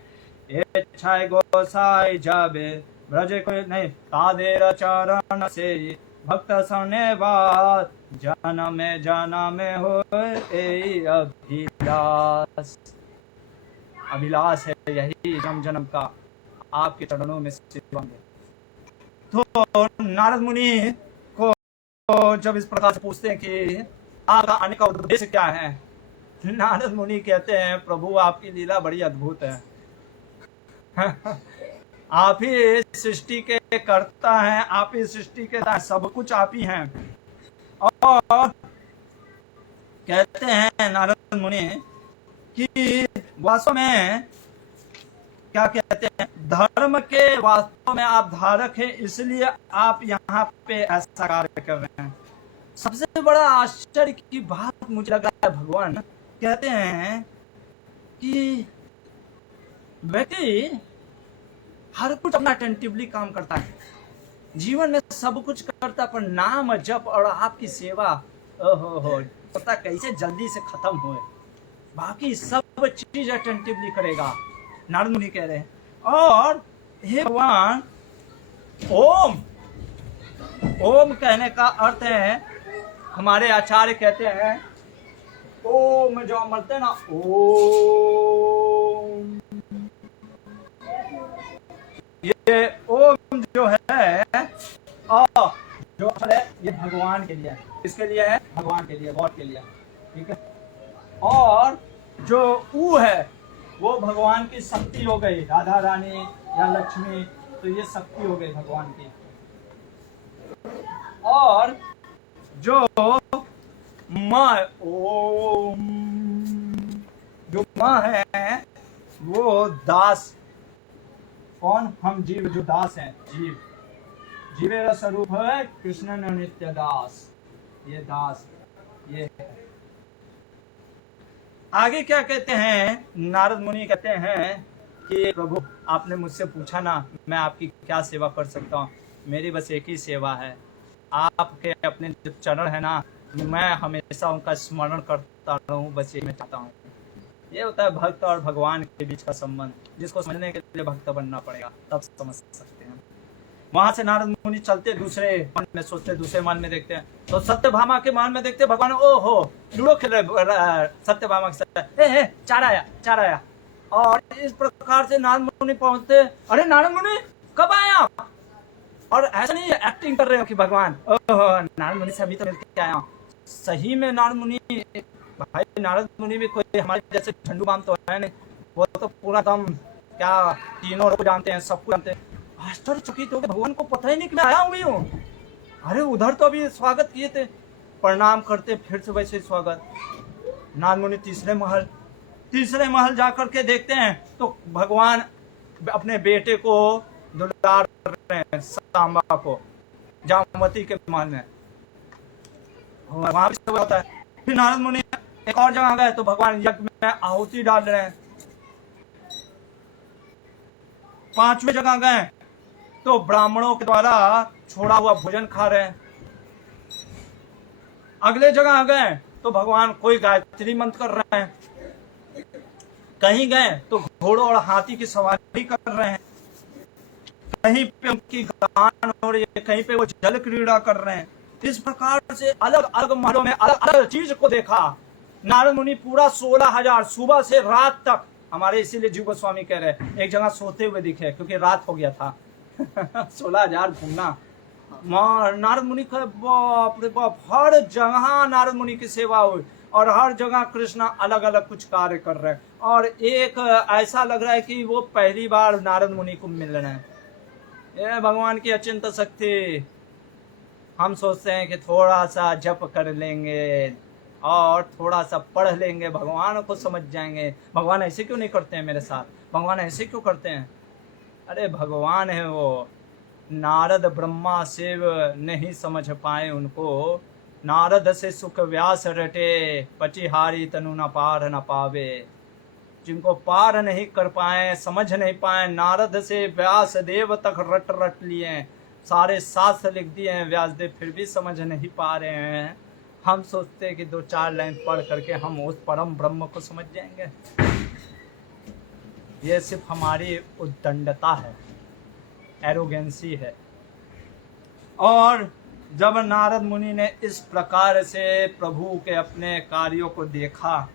इच्छाय गोसाई जाबे ब्रज को नहीं, तादेर चरण से भक्त सने बात, जाना में हो अभिलाष। अभिलाष है यही जन्म जन्म का, आपके चरणों में सेवा में। तो नारद मुनि को जब इस प्रकार से पूछते हैं कि आपका आने का उद्देश्य क्या है, नारद मुनि कहते हैं प्रभु आपकी लीला बड़ी अद्भुत है। आप ही सृष्टि के कर्ता हैं, आप ही सृष्टि के, सब कुछ आप ही हैं। और कहते हैं नारद मुनि कि वास्तव में क्या कहते हैं, धर्म के वास्तव में आप धारक हैं, इसलिए आप यहाँ पे ऐसा कार्य कर रहे हैं। सबसे बड़ा आश्चर्य की बात मुझे लगा है, भगवान कहते हैं कि व्यक्ति हर कुछ अपना अटेंटिवली काम करता है, जीवन में सब कुछ करता, पर नाम जप और आपकी सेवा ओहो पता कैसे जल्दी से खत्म होए, बाकी सब चीज अटेंटिवली करेगा। नारद मुनि कह रहे हैं। और हे भगवान, ओम, ओम कहने का अर्थ है, हमारे आचार्य कहते हैं ओम जो हम बोलते हैं ना, ओम, ये ओम जो है जो है ये भगवान के लिए है। किसके लिए है? भगवान के लिए, गॉड के लिए, ठीक है। और जो ऊ है वो भगवान की शक्ति हो गई, राधा रानी या लक्ष्मी, तो ये शक्ति हो गई भगवान की। और जो माँ, ओम, जो माँ है वो दास, कौन? हम जीव जो दास हैं, जीव, जीवेरा स्वरूप है कृष्ण नित्य दास, ये दास ये है। आगे क्या कहते हैं नारद मुनि, कहते हैं कि प्रभु आपने मुझसे पूछा ना मैं आपकी क्या सेवा कर सकता हूँ, मेरी बस एक ही सेवा है, आपके अपने जो चरण है ना, मैं हमेशा उनका स्मरण करता रहूँ, बस ये मैं चाहता हूँ। ये होता है भक्त और भगवान के बीच का संबंध, जिसको समझने के लिए भक्त बनना पड़ेगा, तब समझ सकते हैं। वहां से नारद मुनि चलते, दूसरे मन में सोचते, दूसरे मन में देखते हैं, तो सत्यभामा के मन में देखते भगवान, ओहो लूडो खेल रहे सत्यभामा के साथ, चार आया। और इस प्रकार से नारद मुनि पहुंचते, अरे नारद मुनि कब आया? और ऐसा नहीं एक्टिंग कर रहे हो कि भगवान ओहो नारद मुनि से अभी तो मिलके आया हूँ। सही में नारद मुनि, भाई नारद मुनि भी कोई हमारे जैसे झंडू बाम तो है नहीं, वो तो पूरा दम क्या तीनों लोग जानते हैं, सब कुछ जानते हैं। आश्चर्यचकित हो गए, भगवान को पता ही नहीं कि मैं आया हुई हूँ। अरे उधर तो अभी स्वागत किए थे, प्रणाम करते, फिर से वैसे स्वागत। नारद मुनि तीसरे महल जाकर के देखते हैं तो भगवान अपने बेटे को दुलार रहे हैं, सांबा को, जामवती के महल में, वहां भी सब होता है। फिर नारद मुनि एक और जगह गए तो भगवान यज्ञ में आहुति डाल रहे हैं। पांचवें जगह गए तो ब्राह्मणों के द्वारा छोड़ा हुआ भोजन खा रहे हैं। अगले जगह गए तो भगवान कोई गायत्री मंत्र कर रहे हैं। कहीं गए तो घोड़ों और हाथी की सवारी कर रहे हैं। कहीं पे उनकी गान हो रही है, कहीं पे वो जल क्रीड़ा कर रहे हैं। इस प्रकार से अलग अलग महलों में अलग अलग चीज को देखा नारद मुनि। पूरा 16,000 सुबह से रात तक, हमारे इसीलिए जीव गोस्वामी कह रहे हैं एक जगह सोते हुए दिखे क्योंकि रात हो गया था। 16,000 घूमना, नारद मुनि का बाप रे बाप, हर जगह नारद मुनि की सेवा हुई और हर जगह कृष्णा अलग अलग कुछ कार्य कर रहे हैं। और एक ऐसा लग रहा है कि वो पहली बार नारद मुनि को मिल रहे हैं। ये भगवान की अचिंत शक्ति। हम सोचते हैं कि थोड़ा सा जप कर लेंगे और थोड़ा सा पढ़ लेंगे, भगवान को समझ जाएंगे। भगवान ऐसे क्यों नहीं करते हैं मेरे साथ? भगवान ऐसे क्यों करते हैं? अरे भगवान है वो। नारद ब्रह्मा शिव नहीं समझ पाए उनको, नारद से सुख व्यास रटे, पचिहारी तनु न पार न पावे। जिनको पार नहीं कर पाए, समझ नहीं पाए, नारद से व्यास देव तक रट लिए, सारे शास्त्र लिख दिए हैं व्यास देव, फिर भी समझ नहीं पा रहे हैं। हम सोचते हैं कि 2-4 लाइन पढ़ करके हम उस परम ब्रह्म को समझ जाएंगे। ये सिर्फ हमारी उद्दंडता है, एरोगेंसी है। और जब नारद मुनि ने इस प्रकार से प्रभु के अपने कार्यों को देखा,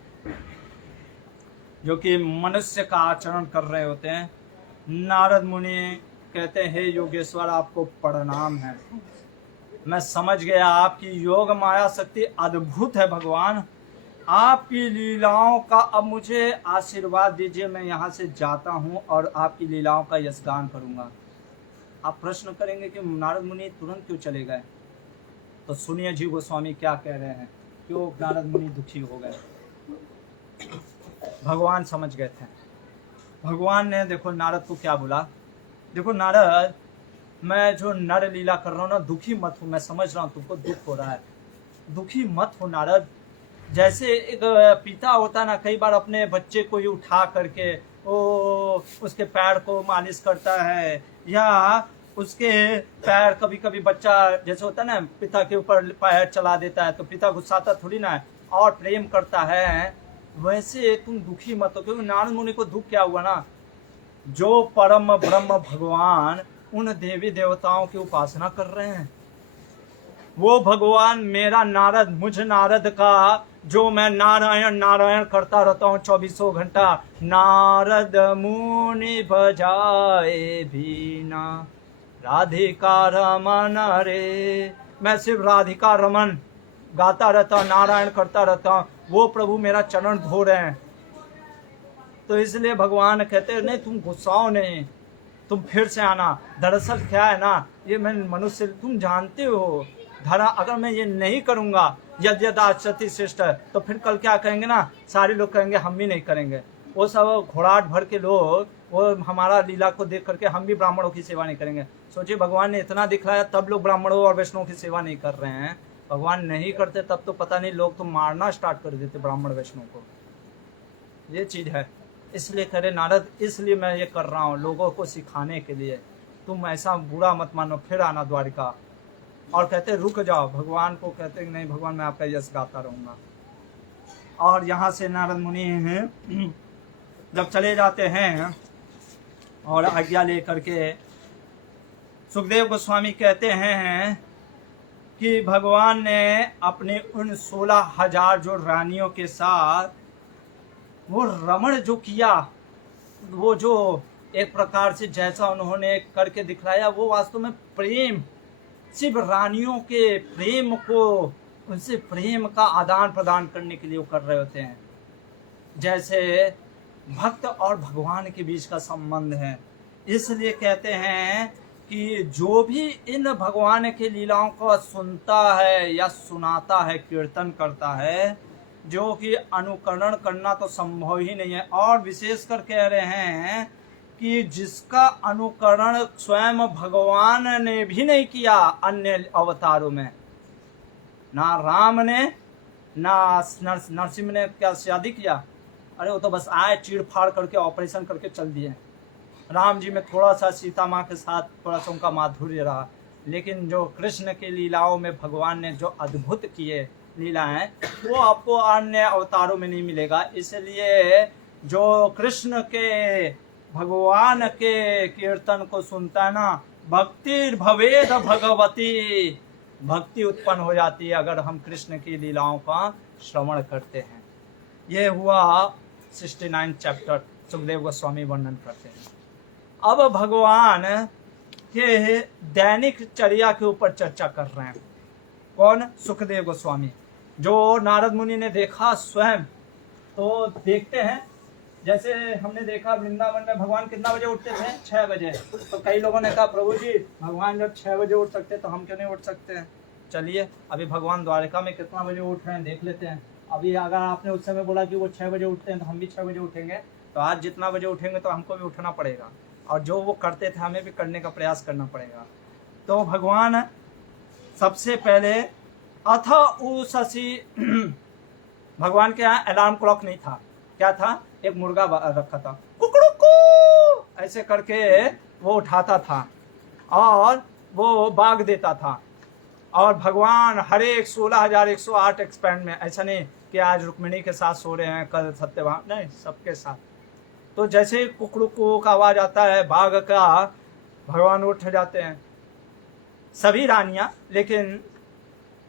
जो कि मनुष्य का आचरण कर रहे होते हैं, नारद मुनि कहते हैं, हे योगेश्वर आपको प्रणाम है, मैं समझ गया आपकी योग माया शक्ति अद्भुत है भगवान। आपकी लीलाओं का अब मुझे आशीर्वाद दीजिए, मैं यहाँ से जाता हूँ और आपकी लीलाओं का यशगान करूँगा। आप प्रश्न करेंगे कि नारद मुनि तुरंत क्यों चले गए? तो सुनिए जीव गोस्वामी क्या कह रहे हैं, क्यों नारद मुनि दुखी हो गए। भगवान समझ गए थे। भगवान ने देखो नारद को क्या बोला, देखो नारद, मैं जो नर लीला कर रहा हूँ ना, दुखी मत हो, मैं समझ रहा हूँ तुमको दुख हो रहा है, दुखी मत हो नारद। जैसे एक पिता होता ना, कई बार अपने बच्चे को ही उठा करके वो उसके पैर को मालिश करता है, या उसके पैर, कभी कभी बच्चा जैसे होता है ना, पिता के ऊपर पैर चला देता है तो पिता गुस्साता थोड़ी ना है और प्रेम करता है, वैसे तुम दुखी मत हो। क्योंकि नारद मुनि को दुख क्या हुआ ना, जो परम ब्रह्म भगवान उन देवी देवताओं की उपासना कर रहे हैं, वो भगवान मेरा नारद, मुझ नारद का, जो मैं नारायण नारायण करता रहता हूँ 24 घंटा, नारद मुनि बजाए बीना राधिका रमन रे, मैं सिर्फ राधिका रमन गाता रहता हूँ, नारायण करता रहता हूँ, वो प्रभु मेरा चरण धो रहे हैं। तो इसलिए भगवान कहते हैं नहीं तुम गुस्साओ नहीं, तुम फिर से आना। दरअसल क्या है ना, ये मैं मनुष्य, तुम जानते हो धरा, अगर मैं ये नहीं करूंगा यद यद आचरति श्रेष्ठ, तो फिर कल क्या कहेंगे ना, सारे लोग कहेंगे हम भी नहीं करेंगे। वो सब घोड़ाट भर के लोग वो हमारा लीला को देख करके हम भी ब्राह्मणों की सेवा नहीं करेंगे। सोचिए भगवान ने इतना दिखलाया तब लोग ब्राह्मणों और वैष्णवों की सेवा नहीं कर रहे हैं। भगवान नहीं करते तब तो पता नहीं लोग तो मारना स्टार्ट कर देते ब्राह्मण वैष्णव को। ये चीज है, इसलिए करे नारद, इसलिए मैं ये कर रहा हूँ लोगों को सिखाने के लिए, तुम ऐसा बुरा मत मानो, फिर आना द्वारिका। और कहते रुक जाओ, भगवान को कहते नहीं भगवान मैं आपका यश गाता रहूंगा। और यहाँ से नारद मुनि हैं जब चले जाते हैं और आज्ञा लेकर के, सुखदेव गोस्वामी कहते हैं कि भगवान ने अपने उन 16,000 जो रानियों के साथ वो रमण जो किया, वो जो एक प्रकार से जैसा उन्होंने करके दिखलाया, वो वास्तव में प्रेम, सिर्फ रानियों के प्रेम को, उनसे प्रेम का आदान प्रदान करने के लिए वो कर रहे होते हैं। जैसे भक्त और भगवान के बीच का संबंध है। इसलिए कहते हैं कि जो भी इन भगवान के लीलाओं को सुनता है या सुनाता है, कीर्तन करता है, जो कि अनुकरण करना तो संभव ही नहीं है। और विशेषकर कह रहे हैं कि जिसका अनुकरण स्वयं भगवान ने भी नहीं किया अन्य अवतारों में, ना राम ने ना नरसिंह ने क्या शादी किया, अरे वो तो बस आए चीड़ फाड़ करके ऑपरेशन करके चल दिए। राम जी में थोड़ा सा सीता माँ के साथ थोड़ा सा उनका माधुर्य रहा, लेकिन जो कृष्ण के लीलाओं में भगवान ने जो अद्भुत किए लीलाएं, वो आपको अन्य अवतारों में नहीं मिलेगा। इसलिए जो कृष्ण के भगवान के कीर्तन को सुनता है ना, भक्ति भवेद भगवती, भक्ति उत्पन्न हो जाती है अगर हम कृष्ण की लीलाओं का श्रवण करते हैं। ये हुआ 69 चैप्टर, सुखदेव गोस्वामी वर्णन करते हैं। अब भगवान के दैनिक चर्या के ऊपर चर्चा कर रहे हैं। कौन? सुखदेव गोस्वामी। जो नारद मुनि ने देखा स्वयं, तो देखते हैं जैसे हमने देखा वृंदावन में भगवान कितना बजे उठते थे? 6 बजे। तो कई लोगों ने कहा प्रभु जी भगवान जब 6 बजे उठ सकते तो हम क्यों नहीं उठ सकते हैं? चलिए अभी भगवान द्वारिका में कितना बजे उठ रहे हैं देख लेते हैं। अभी अगर आपने उस समय बोला कि वो 6 बजे उठते हैं तो हम भी 6 बजे उठेंगे, तो आज जितना बजे उठेंगे तो हमको भी उठना पड़ेगा, और जो वो करते थे हमें भी करने का प्रयास करना पड़ेगा। तो भगवान सबसे पहले अथ उषसी भगवान के यहाँ अलार्म क्लॉक नहीं था, क्या था? एक मुर्गा रखा था, कुकड़ुकू ऐसे करके वो उठाता था और वो बाग देता था। और भगवान हर एक 16,108 एक्सपेंड में, ऐसा नहीं कि आज रुक्मिणी के साथ सो रहे हैं कल सत्यवान, नहीं, सबके साथ। तो जैसे कुकड़ुकू का आवाज आता है बाघ का, भगवान उठ जाते हैं, सभी रानियां। लेकिन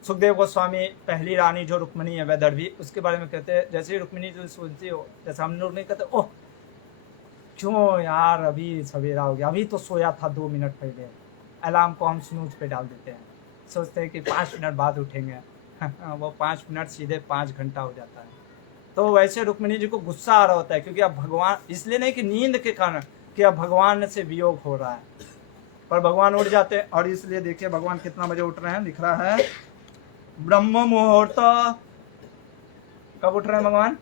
सुखदेव गोस्वामी पहली रानी जो रुक्मिणी है वैदर्भी, उसके बारे में कहते हैं जैसे रुक्मिणी जो सुनती हो, जैसे हम लोग नहीं कहते ओह क्यों यार अभी सवेरा हो गया, अभी तो सोया था 2 मिनट पहले, अलार्म को हम स्नूज पे डाल देते हैं, सोचते हैं कि 5 मिनट बाद उठेंगे वो 5 मिनट सीधे 5 घंटा हो जाता है। तो वैसे रुक्मिणी जी को गुस्सा आ रहा होता है, क्योंकि अब भगवान, इसलिए नहीं कि नींद के कारण कि अब भगवान से वियोग हो रहा है, पर भगवान उठ जाते हैं। और इसलिए देखिए भगवान कितना बजे उठ रहे हैं, लिख रहा है ब्रह्म मुहूर्त। कब उठ रहे हैं भगवान?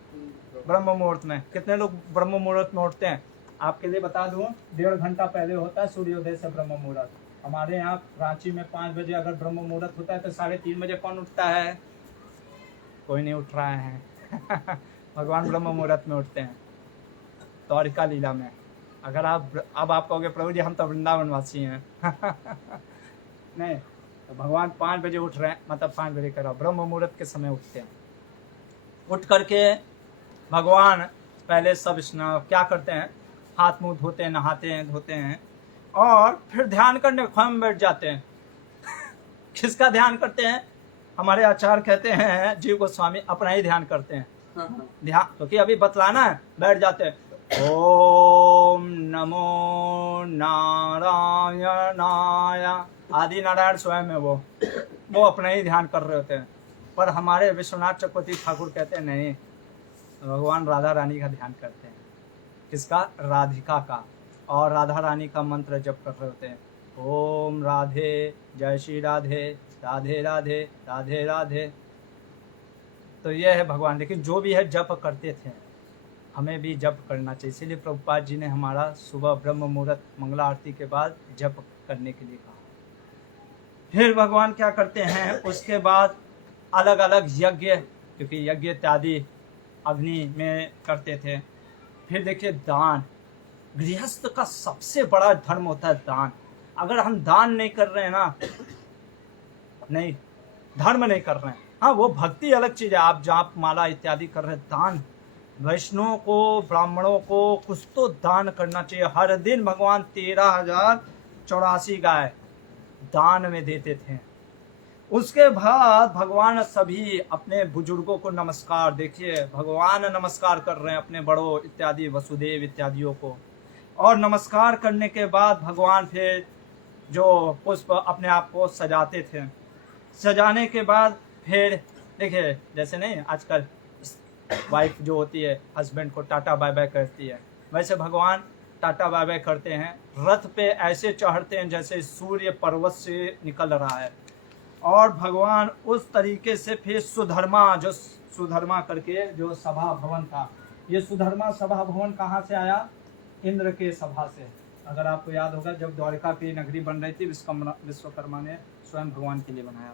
ब्रह्म मुहूर्त में। कितने लोग ब्रह्म मुहूर्त में उठते हैं? आपके लिए बता दूं, 1.5 घंटा पहले होता है सूर्योदय से ब्रह्म मुहूर्त। हमारे यहाँ रांची में 5 बजे अगर ब्रह्म मुहूर्त होता है तो 3:30 बजे कौन उठता है? कोई नहीं उठ रहा है। भगवान ब्रह्म मुहूर्त में उठते हैं द्वारिका लीला में। अगर अब आप कहोगे प्रभु जी हम तो वृंदावनवासी हैं। नहीं, तो भगवान 5 बजे उठ रहे हैं, मतलब 5 बजे करो, ब्रह्म मुहूर्त के समय उठते हैं। उठ करके भगवान पहले सब क्या करते हैं, हाथ मुंह धोते हैं, नहाते हैं, धोते हैं, और फिर ध्यान करने स्वयं बैठ जाते हैं। किसका ध्यान करते हैं? हमारे आचार्य कहते हैं जीव गोस्वामी अपना ही ध्यान करते हैं। ध्यान क्योंकि अभी बतलाना है, बैठ जाते हैं। ओम नमो नारायणाय, आदि नारायण स्वयं है, वो अपना ही ध्यान कर रहे होते हैं। पर हमारे विश्वनाथ चक्रवर्ती ठाकुर कहते हैं नहीं, भगवान राधा रानी का ध्यान करते हैं। किसका? राधिका का। और राधा रानी का मंत्र जप कर रहे होते हैं, ओम राधे, जय श्री राधे, राधे राधे, राधे राधे। तो यह है भगवान। लेकिन जो भी है जप करते थे, हमें भी जप करना चाहिए। इसीलिए प्रभुपाद जी ने हमारा सुबह ब्रह्म मुहूर्त मंगला आरती के बाद जप करने के लिए कहा। फिर भगवान क्या करते हैं, उसके बाद अलग अलग यज्ञ, क्योंकि यज्ञ इत्यादि अग्नि में करते थे। फिर देखिए दान, गृहस्थ का सबसे बड़ा धर्म होता है दान। अगर हम दान नहीं कर रहे हैं ना, नहीं, धर्म नहीं कर रहे हैं, हाँ वो भक्ति अलग चीज है, आप जाप माला इत्यादि कर रहे हैं, दान वैष्णव को, ब्राह्मणों को कुछ तो दान करना चाहिए। हर दिन भगवान 13,084 गाय दान में देते थे। उसके बाद भगवान सभी अपने बुजुर्गों को नमस्कार, देखिए भगवान नमस्कार कर रहे हैं अपने बड़ों इत्यादि, वसुदेव इत्यादियों को। और नमस्कार करने के बाद भगवान फिर जो पुष्प अपने आप को सजाते थे। सजाने के बाद फिर देखिए, जैसे नहीं आजकल वाइफ जो होती है हस्बैंड को टाटा बाय बाय करती है, वैसे भगवान टाटा बाय बाय करते हैं। रथ पे ऐसे चढ़ते हैं जैसे सूर्य पर्वत से निकल रहा है। और भगवान उस तरीके से फिर सुधर्मा, जो सुधर्मा करके जो सभा भवन था, ये सुधर्मा सभा भवन कहाँ से आया? इंद्र के सभा से। अगर आपको याद होगा, जब द्वारिका की नगरी बन रही थी, विश्वकर्मा ने स्वयं भगवान के लिए बनाया।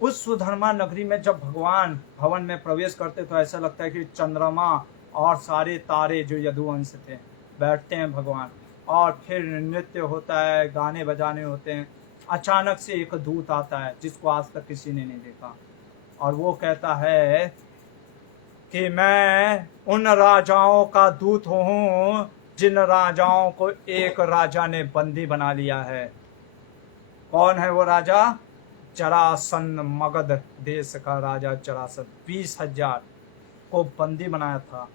उस सुधर्मा नगरी में जब भगवान भवन में प्रवेश करते तो ऐसा लगता है कि चंद्रमा और सारे तारे जो यदुवंश थे बैठते हैं भगवान, और फिर नृत्य होता है, गाने बजाने होते हैं। अचानक से एक दूत आता है जिसको आज तक किसी ने नहीं देखा, और वो कहता है कि मैं उन राजाओं का दूत हूँ जिन राजाओं को एक राजा ने बंदी बना लिया है। कौन है वो राजा? जरासंध, मगध देश का राजा जरासंध 20,000 को बंदी बनाया था।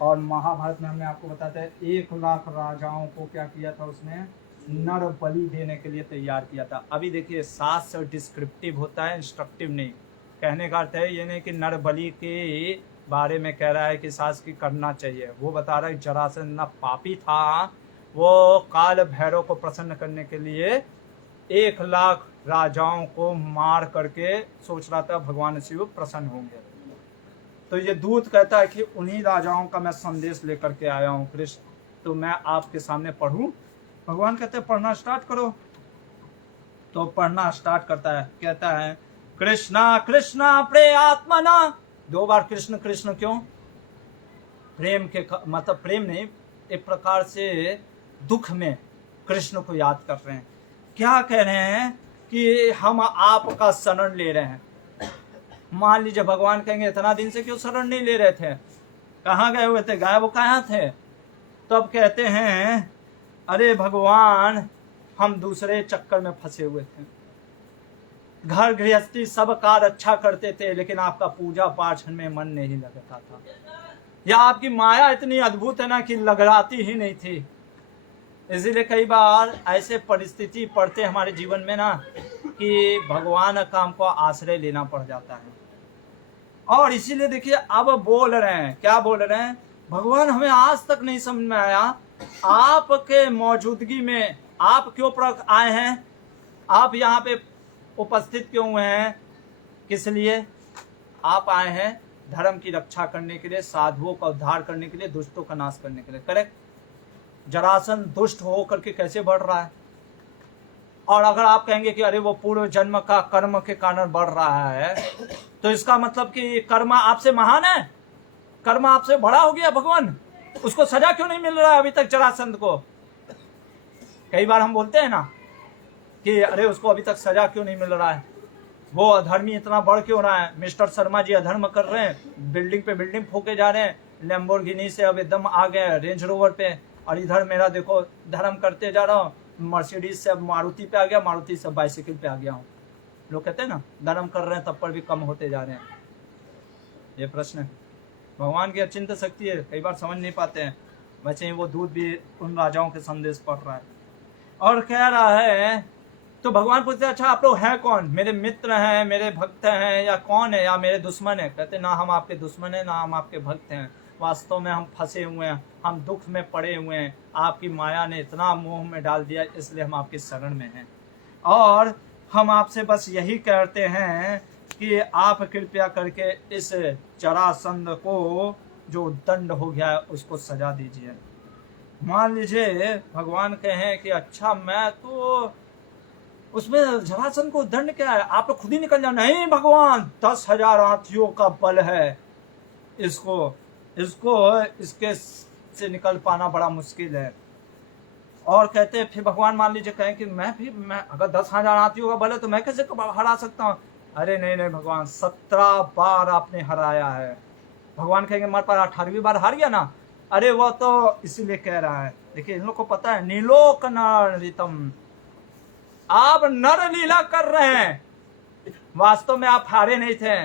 और महाभारत में हमने आपको बताया था 1 लाख राजाओं को क्या किया था उसने? नर बलि देने के लिए तैयार किया था। अभी देखिए शास्त्र डिस्क्रिप्टिव होता है, इंस्ट्रक्टिव नहीं। कहने का अर्थ है ये नहीं कि नर बलि के बारे में कह रहा है कि शास्त्र की करना चाहिए, वो बता रहा है जरासंध न पापी था, वो काल भैरव को प्रसन्न करने के लिए 1 लाख राजाओं को मार करके सोच रहा था भगवान शिव प्रसन्न होंगे। तो ये दूत कहता है कि उन्हीं राजाओं का मैं संदेश लेकर के आया हूँ कृष्ण, तो मैं आपके सामने पढ़ूं। भगवान कहते हैं पढ़ना स्टार्ट करो। तो पढ़ना स्टार्ट करता है, कहता है कृष्णा कृष्णा प्रेयात्मना। 2 बार कृष्ण कृष्ण क्यों? प्रेम के, मतलब प्रेम नहीं, एक प्रकार से दुख में कृष्ण को याद कर रहे हैं। क्या कह रहे हैं कि हम आपका शरण ले रहे हैं। मान लीजिए भगवान कहेंगे इतना दिन से क्यों शरण नहीं ले रहे थे, कहाँ गए हुए थे, गायब कहाँ थे? तो अब कहते हैं अरे भगवान हम दूसरे चक्कर में फंसे हुए थे, घर गृहस्थी सब कार्य अच्छा करते थे, लेकिन आपका पूजा पाठ में मन नहीं लगता था, या आपकी माया इतनी अद्भुत है ना कि लगराती ही नहीं थी। इसीलिए कई बार ऐसे परिस्थिति पड़ते हमारे जीवन में ना कि भगवान का हमको आश्रय लेना पड़ जाता है। और इसीलिए देखिए अब बोल रहे हैं, क्या बोल रहे हैं? भगवान हमें आज तक नहीं समझ में आया आपके मौजूदगी में आप क्यों आए हैं, आप यहाँ पे उपस्थित क्यों हुए हैं, किस लिए आप आए हैं? धर्म की रक्षा करने के लिए, साधुओं का उद्धार करने के लिए, दुष्टों का नाश करने के लिए। करेक्ट? जरासंध दुष्ट हो करके कैसे बढ़ रहा है। और अगर आप कहेंगे कि अरे वो पूर्व जन्म का कर्म के कारण बढ़ रहा है, तो इसका मतलब कि कर्म आपसे महान है, कर्म आपसे बड़ा हो गया भगवान, उसको सजा क्यों नहीं मिल रहा है अभी तक जरासंध को। कई बार हम बोलते हैं ना कि अरे उसको अभी तक सजा क्यों नहीं मिल रहा है, वो अधर्मी इतना बढ़ क्यों रहा है। मिस्टर शर्मा जी अधर्म कर रहे हैं, बिल्डिंग पे बिल्डिंग फूके जा रहे हैं, लैम्बोर्गिनी से अब एकदम आ गए रेंज रोवर पे, और इधर मेरा देखो धर्म करते जा रहा हूँ, मर्सिडीज से अब मारुति पे आ गया, मारुति से बाइसिकल पे आ गया हूँ। लोग कहते हैं ना धर्म कर रहे हैं तब पर भी कम होते जा रहे हैं। ये प्रश्न है, भगवान की अचिंत्य शक्ति है, कई बार समझ नहीं पाते हैं। वैसे ही वो दूध भी उन राजाओं के संदेश पढ़ रहा है और कह रहा है। तो भगवान पूछते हैं अच्छा आप लोग हैं कौन, मेरे मित्र हैं, मेरे भक्त हैं, या कौन है, या मेरे दुश्मन है। कहते ना हम आपके दुश्मन हैं, ना हम आपके भक्त हैं, वास्तव में हम फंसे हुए हैं, हम दुख में पड़े हुए हैं, आपकी माया ने इतना मोह में डाल दिया, इसलिए हम आपकी शरण में हैं। और हम आपसे बस यही कहते हैं कि आप कृपया करके इस जरासंध को जो दंड हो गया है उसको सजा दीजिए। मान लीजिए भगवान कहें कि अच्छा मैं तो उसमें जरासंध को दंड क्या है, आप तो खुद ही निकल जाओ। नहीं भगवान, 10,000 हाथियों का बल है, इसको इसके से निकल पाना बड़ा मुश्किल है। और कहते हैं फिर भगवान मान लीजिए कहें कि मैं अगर 10,000 हाथियों का बल है तो मैं कैसे हरा सकता हूँ। अरे नहीं नहीं भगवान, 17 बार आपने हराया है। भगवान कहेंगे मर पर 18वीं बार हार गया ना। अरे वो तो इसीलिए कह रहा है, देखिए इन लोग को पता है, नीलोक नरितम, आप नर लीला कर रहे हैं, वास्तव में आप हारे नहीं थे।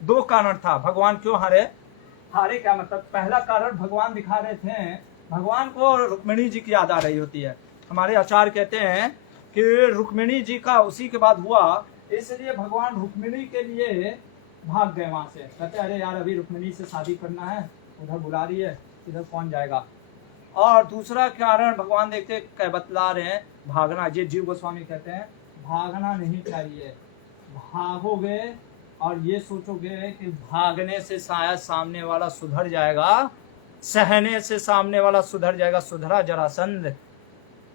2 कारण था भगवान क्यों हारे क्या मतलब, पहला कारण भगवान दिखा रहे थे, भगवान को रुक्मिणी जी की याद आ रही होती है। हमारे आचार्य कहते हैं कि रुक्मिणी जी का उसी के बाद हुआ, इसलिए भगवान रुक्मिणी के लिए भाग गए वहां से। कहते अरे यार अभी रुक्मिणी से शादी करना है, उधर बुला रही है, इधर कौन जाएगा। और दूसरा कारण भगवान देखते क्या बतला रहे हैं, भागना। ये जीव गोस्वामी कहते हैं भागना नहीं चाहिए, भागोगे और ये सोचोगे कि भागने से शायद सामने वाला सुधर जाएगा, सहने से सामने वाला सुधर जाएगा। सुधरा जरासंध,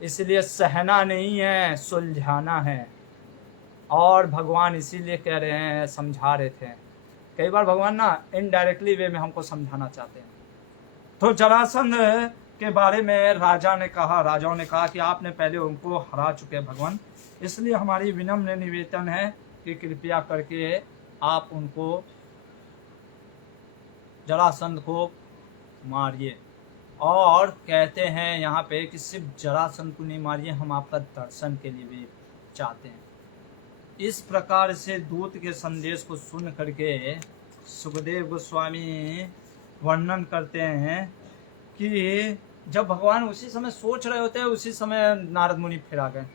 इसलिए सहना नहीं है, सुलझाना है। और भगवान इसीलिए कह रहे हैं, समझा रहे थे। कई बार भगवान ना इनडायरेक्टली वे में हमको समझाना चाहते हैं। तो जरासंध के बारे में राजाओं ने कहा कि आपने पहले उनको हरा चुके भगवान, इसलिए हमारी विनम्र निवेदन है कि कृपया करके आप उनको जरासंध को मारिए। और कहते हैं यहाँ पे कि सिर्फ जरासंध को नहीं मारिए, हम आपका दर्शन के लिए भी चाहते हैं। इस प्रकार से दूत के संदेश को सुन करके सुखदेव गोस्वामी वर्णन करते हैं कि जब भगवान उसी समय सोच रहे होते हैं, उसी समय नारद मुनि फिर आ गए।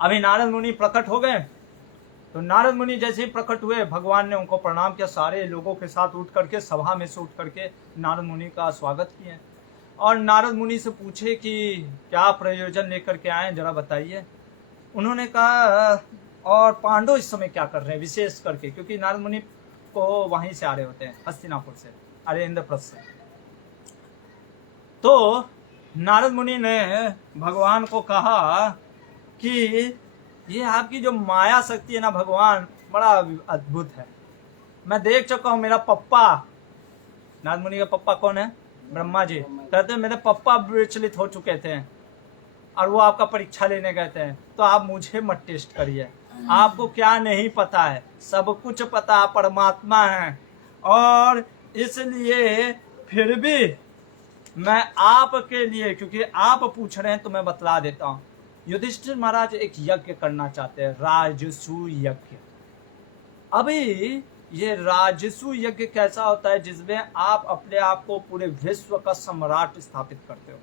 अभी नारद मुनि प्रकट हो गए, तो नारद मुनि जैसे ही प्रकट हुए भगवान ने उनको प्रणाम किया, सारे लोगों के साथ उठ करके, सभा में से उठ करके नारद मुनि का स्वागत किए। और नारद मुनि से पूछे कि क्या प्रयोजन लेकर के आए, जरा बताइए। उन्होंने कहा और पांडव इस समय क्या कर रहे हैं, विशेष करके क्योंकि नारद मुनि को वहीं से आ रहे होते हैं, हस्तिनापुर से, अरे इंद्रप्रस्थ से। तो नारद मुनि ने भगवान को कहा कि ये आपकी जो माया शक्ति है ना भगवान, बड़ा अद्भुत है। मैं देख चुका हूँ, मेरा पप्पा, नारद मुनि का पप्पा कौन है, ब्रह्मा जी, कहते मेरे पप्पा विचलित हो चुके थे और वो आपका परीक्षा लेने गए थे, तो आप मुझे मत टेस्ट करिए, आपको क्या नहीं पता है, सब कुछ पता, परमात्मा है। और इसलिए फिर भी मैं आपके लिए, क्योंकि आप पूछ रहे हैं तो मैं बतला देता हूँ। युधिष्ठिर महाराज एक यज्ञ करना चाहते हैं, राजसू यज्ञ। अभी ये राजसू यज्ञ कैसा होता है, जिसमें आप अपने आप को पूरे विश्व का सम्राट स्थापित करते हो।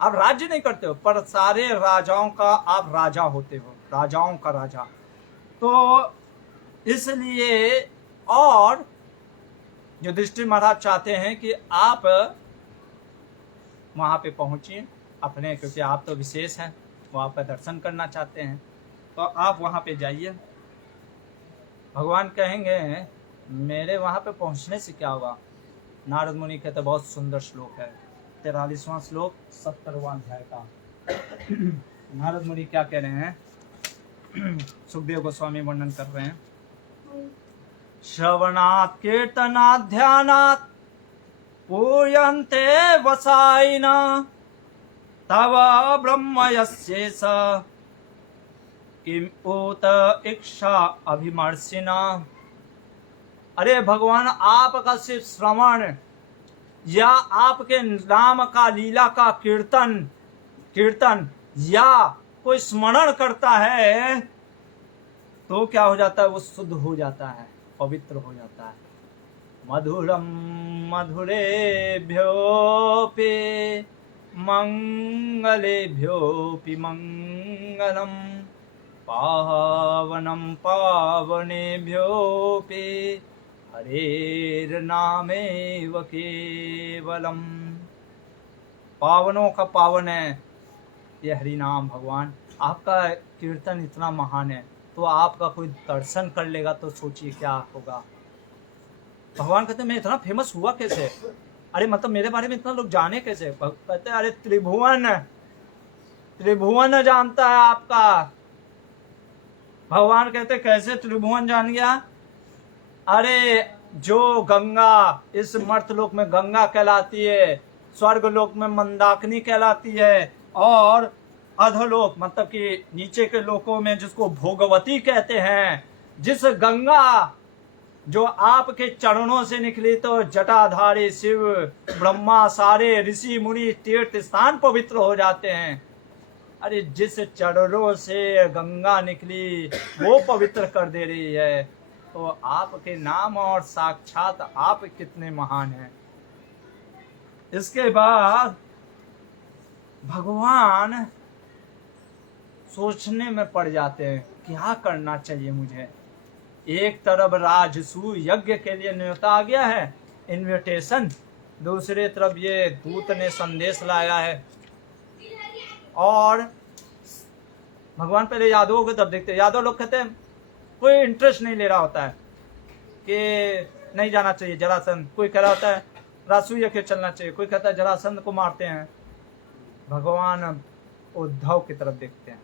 आप राज्य नहीं करते हो, पर सारे राजाओं का आप राजा होते हो, राजाओं का राजा। तो इसलिए और युधिष्ठिर महाराज चाहते हैं कि आप वहां पे पहुंचिए अपने, क्योंकि आप तो विशेष हैं, वो आपका दर्शन करना चाहते हैं, तो आप वहां पे जाइए। भगवान कहेंगे मेरे वहां पे पहुंचने से क्या होगा। नारद मुनि कहते बहुत सुंदर श्लोक है, 43वां श्लोक 70वां अध्याय का। नारद मुनि क्या कह रहे हैं, सुखदेव गोस्वामी वर्णन कर रहे हैं। श्रवणात् कीर्तनात् ध्यानात् पूयन्ते वसायिना तव ब्रह्म यस्येष किम उत इक्षा अभिमर्शिना। अरे भगवान, आपका सिर्फ श्रवण या आपके नाम का लीला का कीर्तन या कोई स्मरण करता है तो क्या हो जाता है, वो शुद्ध हो जाता है, पवित्र हो जाता है। मधुरम मधुरेभ्योऽपि मंगलेभ्योऽपि मंगलम पावनम पावनेभ्योऽपि हरेर्नामेव केवलम। पावनों का पावन है ये हरि नाम। भगवान, आपका कीर्तन इतना महान है, तो आपका कोई दर्शन कर लेगा तो सोचिए क्या होगा। भगवान कहते मैं इतना फेमस हुआ कैसे, अरे मतलब मेरे बारे में इतना लोग जाने कैसे। कहते अरे त्रिभुवन जानता है आपका। भगवान कहते कैसे त्रिभुवन जान गया। अरे जो गंगा इस मर्तलोक में गंगा कहलाती है, स्वर्ग लोक में मंदाकिनी कहलाती है, और अधोलोक मतलब कि नीचे के लोकों में जिसको भोगवती कहते हैं, जिस गंगा जो आपके चरणों से निकली तो जटाधारी शिव ब्रह्मा सारे ऋषि मुनि तीर्थ स्थान पवित्र हो जाते हैं। अरे जिस चरणों से गंगा निकली वो पवित्र कर दे रही है, तो आपके नाम और साक्षात आप कितने महान हैं। इसके बाद भगवान सोचने में पड़ जाते हैं क्या करना चाहिए मुझे। एक तरफ राजसूय यज्ञ के लिए न्योता आ गया है, इनविटेशन, दूसरी तरफ ये दूत ने संदेश लाया है। और भगवान पहले यादवों को तब देखते हैं, यादव लोग कहते हैं कोई इंटरेस्ट नहीं ले रहा होता है कि नहीं जाना चाहिए जरासंध, कोई कह रहा होता है राजसूय यज्ञ चलना चाहिए, कोई कहता है जरासंध को मारते हैं। भगवान उद्धव की तरफ देखते हैं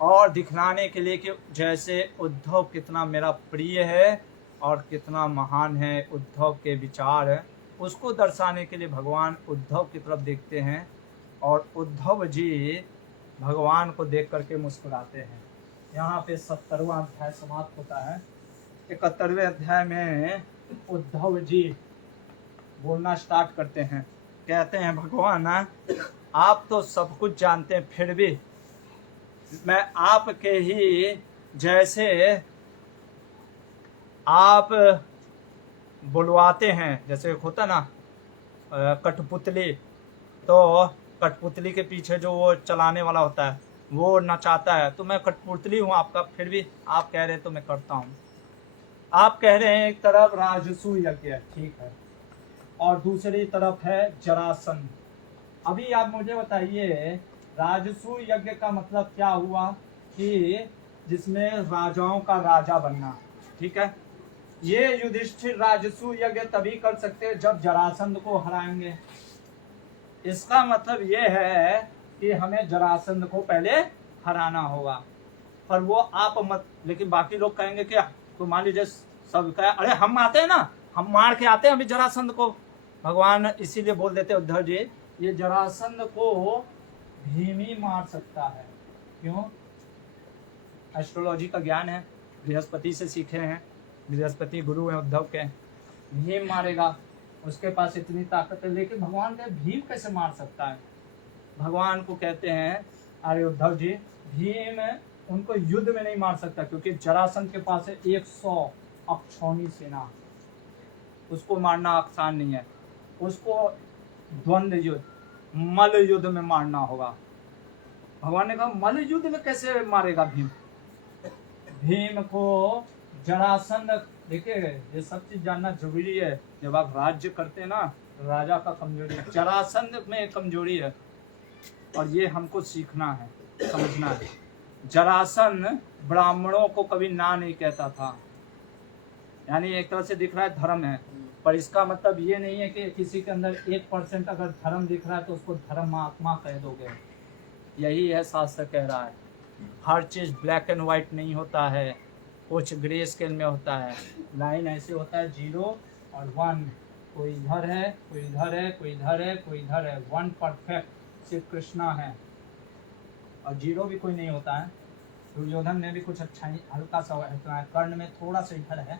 और दिखलाने के लिए कि जैसे उद्धव कितना मेरा प्रिय है और कितना महान है, उद्धव के विचार है, उसको दर्शाने के लिए भगवान उद्धव की तरफ देखते हैं। और उद्धव जी भगवान को देख करके मुस्कुराते हैं। यहाँ पे 70वां अध्याय समाप्त होता है। 71वें अध्याय में उद्धव जी बोलना स्टार्ट करते हैं। कहते हैं भगवान आप तो सब कुछ जानते हैं, फिर भी मैं आपके ही जैसे आप बुलवाते हैं, जैसे होता ना कठपुतली, तो कठपुतली के पीछे जो वो चलाने वाला होता है वो नचाता है, तो मैं कठपुतली हूँ आपका, फिर भी आप कह रहे हैं तो मैं करता हूँ। आप कह रहे हैं एक तरफ राजसूय यज्ञ है, ठीक है, और दूसरी तरफ है जरासंध। अभी आप मुझे बताइए राजसूय यज्ञ का मतलब क्या हुआ कि जिसमें राजाओं का राजा बनना, ठीक है। ये युधिष्ठिर राजसूय यज्ञ तभी कर सकते हैं जब जरासंध को हराएंगे। इसका मतलब ये है कि हमें जरासंध को पहले हराना होगा, पर वो आप मत, लेकिन बाकी लोग कहेंगे कि तो मान लीजिए सब कहे अरे हम आते हैं ना, हम मार के आते हैं अभी जरासंध को। भगवान इसीलिए बोल देते उद्धव जी ये जरासंध को भीम ही मार सकता है। क्यों? एस्ट्रोलॉजी का ज्ञान है, बृहस्पति से सीखे हैं, बृहस्पति गुरु है उद्धव के। भीम मारेगा, उसके पास इतनी ताकत है, लेकिन भगवान के भीम कैसे मार सकता है। भगवान को कहते हैं अरे उद्धव जी भीम उनको युद्ध में नहीं मार सकता, क्योंकि जरासंध के पास है 100 अक्षौणी सेना, उसको मारना आसान नहीं है, उसको द्वंद्व युद्ध मल्ल युद्ध में मारना होगा। भगवान ने कहा मल्ल युद्ध में कैसे मारेगा भीम। भीम को जरासंध, देखिए ये सब चीज जानना जरूरी है। जब आप राज्य करते हैं ना, राजा का कमजोरी है, जरासंध में कमजोरी है, और ये हमको सीखना है, समझना है। जरासंध ब्राह्मणों को कभी ना नहीं कहता था, यानी एक तरह से दिख रहा है धर्म है, पर इसका मतलब ये नहीं है कि किसी के अंदर 1% अगर धर्म दिख रहा है तो उसको धर्मात्मा कह दोगे। यही है शास्त्र कह रहा है। हर चीज़ ब्लैक एंड वाइट नहीं होता है, कुछ ग्रे स्केल में होता है। लाइन ऐसे होता है 0 और 1, कोई इधर है, कोई इधर है, कोई इधर है, कोई इधर है। 1 परफेक्ट सिर्फ कृष्णा है, और 0 भी कोई नहीं होता है। दुर्योधन में भी कुछ अच्छा ही हल्का सा इतना है, कर्ण में थोड़ा सा इधर है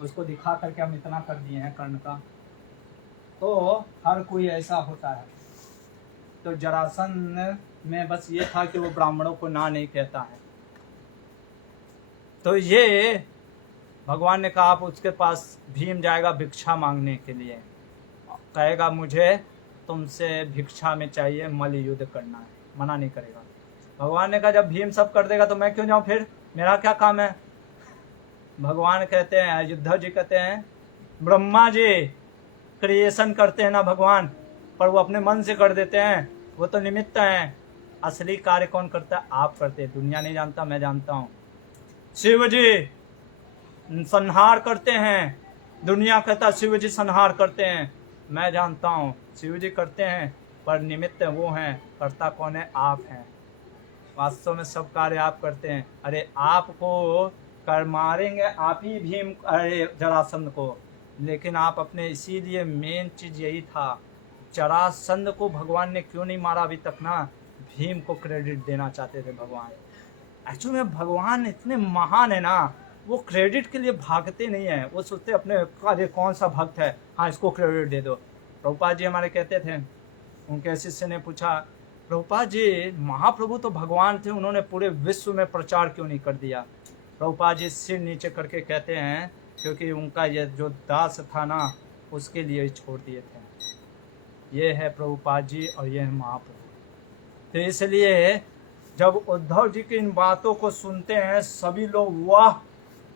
उसको दिखा करके हम इतना कर दिए हैं कर्ण का। तो हर कोई ऐसा होता है। तो जरासंध में बस ये था कि वो ब्राह्मणों को ना नहीं कहता है। तो ये भगवान ने कहा आप उसके पास भीम जाएगा भिक्षा मांगने के लिए, कहेगा मुझे तुमसे भिक्षा में चाहिए, मल्ल युद्ध करना है, मना नहीं करेगा। भगवान ने कहा जब भीम सब कर देगा तो मैं क्यों जाऊं, फिर मेरा क्या काम है। भगवान कहते हैं, अयोध्या जी कहते हैं, ब्रह्मा जी क्रिएशन करते हैं ना भगवान, पर वो अपने मन से कर देते हैं, वो तो निमित्त हैं। असली कार्य कौन करता है, आप करते हैं। दुनिया नहीं जानता, मैं जानता हूँ। शिव जी संहार करते हैं, दुनिया कहता है शिव जी संहार करते हैं, मैं जानता हूँ शिव जी करते हैं, पर निमित्त वो हैं, करता कौन है, आप हैं। वास्तव में सब कार्य आप करते हैं। अरे आपको कर मारेंगे आप ही भीम, अरे जरासंध को, लेकिन आप अपने, इसीलिए मेन चीज़ यही था, जरासंध को भगवान ने क्यों नहीं मारा अभी तक ना, भीम को क्रेडिट देना चाहते थे भगवान। एक्चुअली में भगवान इतने महान है ना, वो क्रेडिट के लिए भागते नहीं हैं, वो सोचते अपने अरे कौन सा भक्त है, हाँ इसको क्रेडिट दे दो। प्रभुपाद जी हमारे कहते थे, उनके शिष्य ने पूछा, प्रभुपाद जी महाप्रभु तो भगवान थे, उन्होंने पूरे विश्व में प्रचार क्यों नहीं कर दिया। प्रभुपाद जी सिर नीचे करके कहते हैं, क्योंकि उनका ये जो दास था ना, उसके लिए छोड़ दिए थे। ये है प्रभुपाद जी और ये है महाप्रभु। तो इसलिए जब उद्धव जी की इन बातों को सुनते हैं, सभी लोग वाह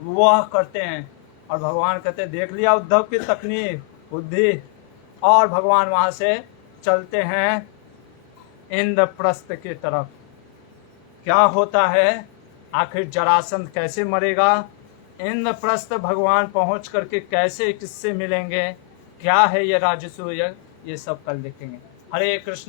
वाह करते हैं, और भगवान कहते हैं देख लिया उद्धव की तकनीक बुद्धि, और भगवान वहाँ से चलते हैं इंद्रप्रस्थ की तरफ। क्या होता है, आखिर जरासंध कैसे मरेगा, इंद्रप्रस्थ भगवान पहुंच करके कैसे किससे मिलेंगे, क्या है ये राजसूय, ये सब कल देखेंगे। हरे कृष्ण।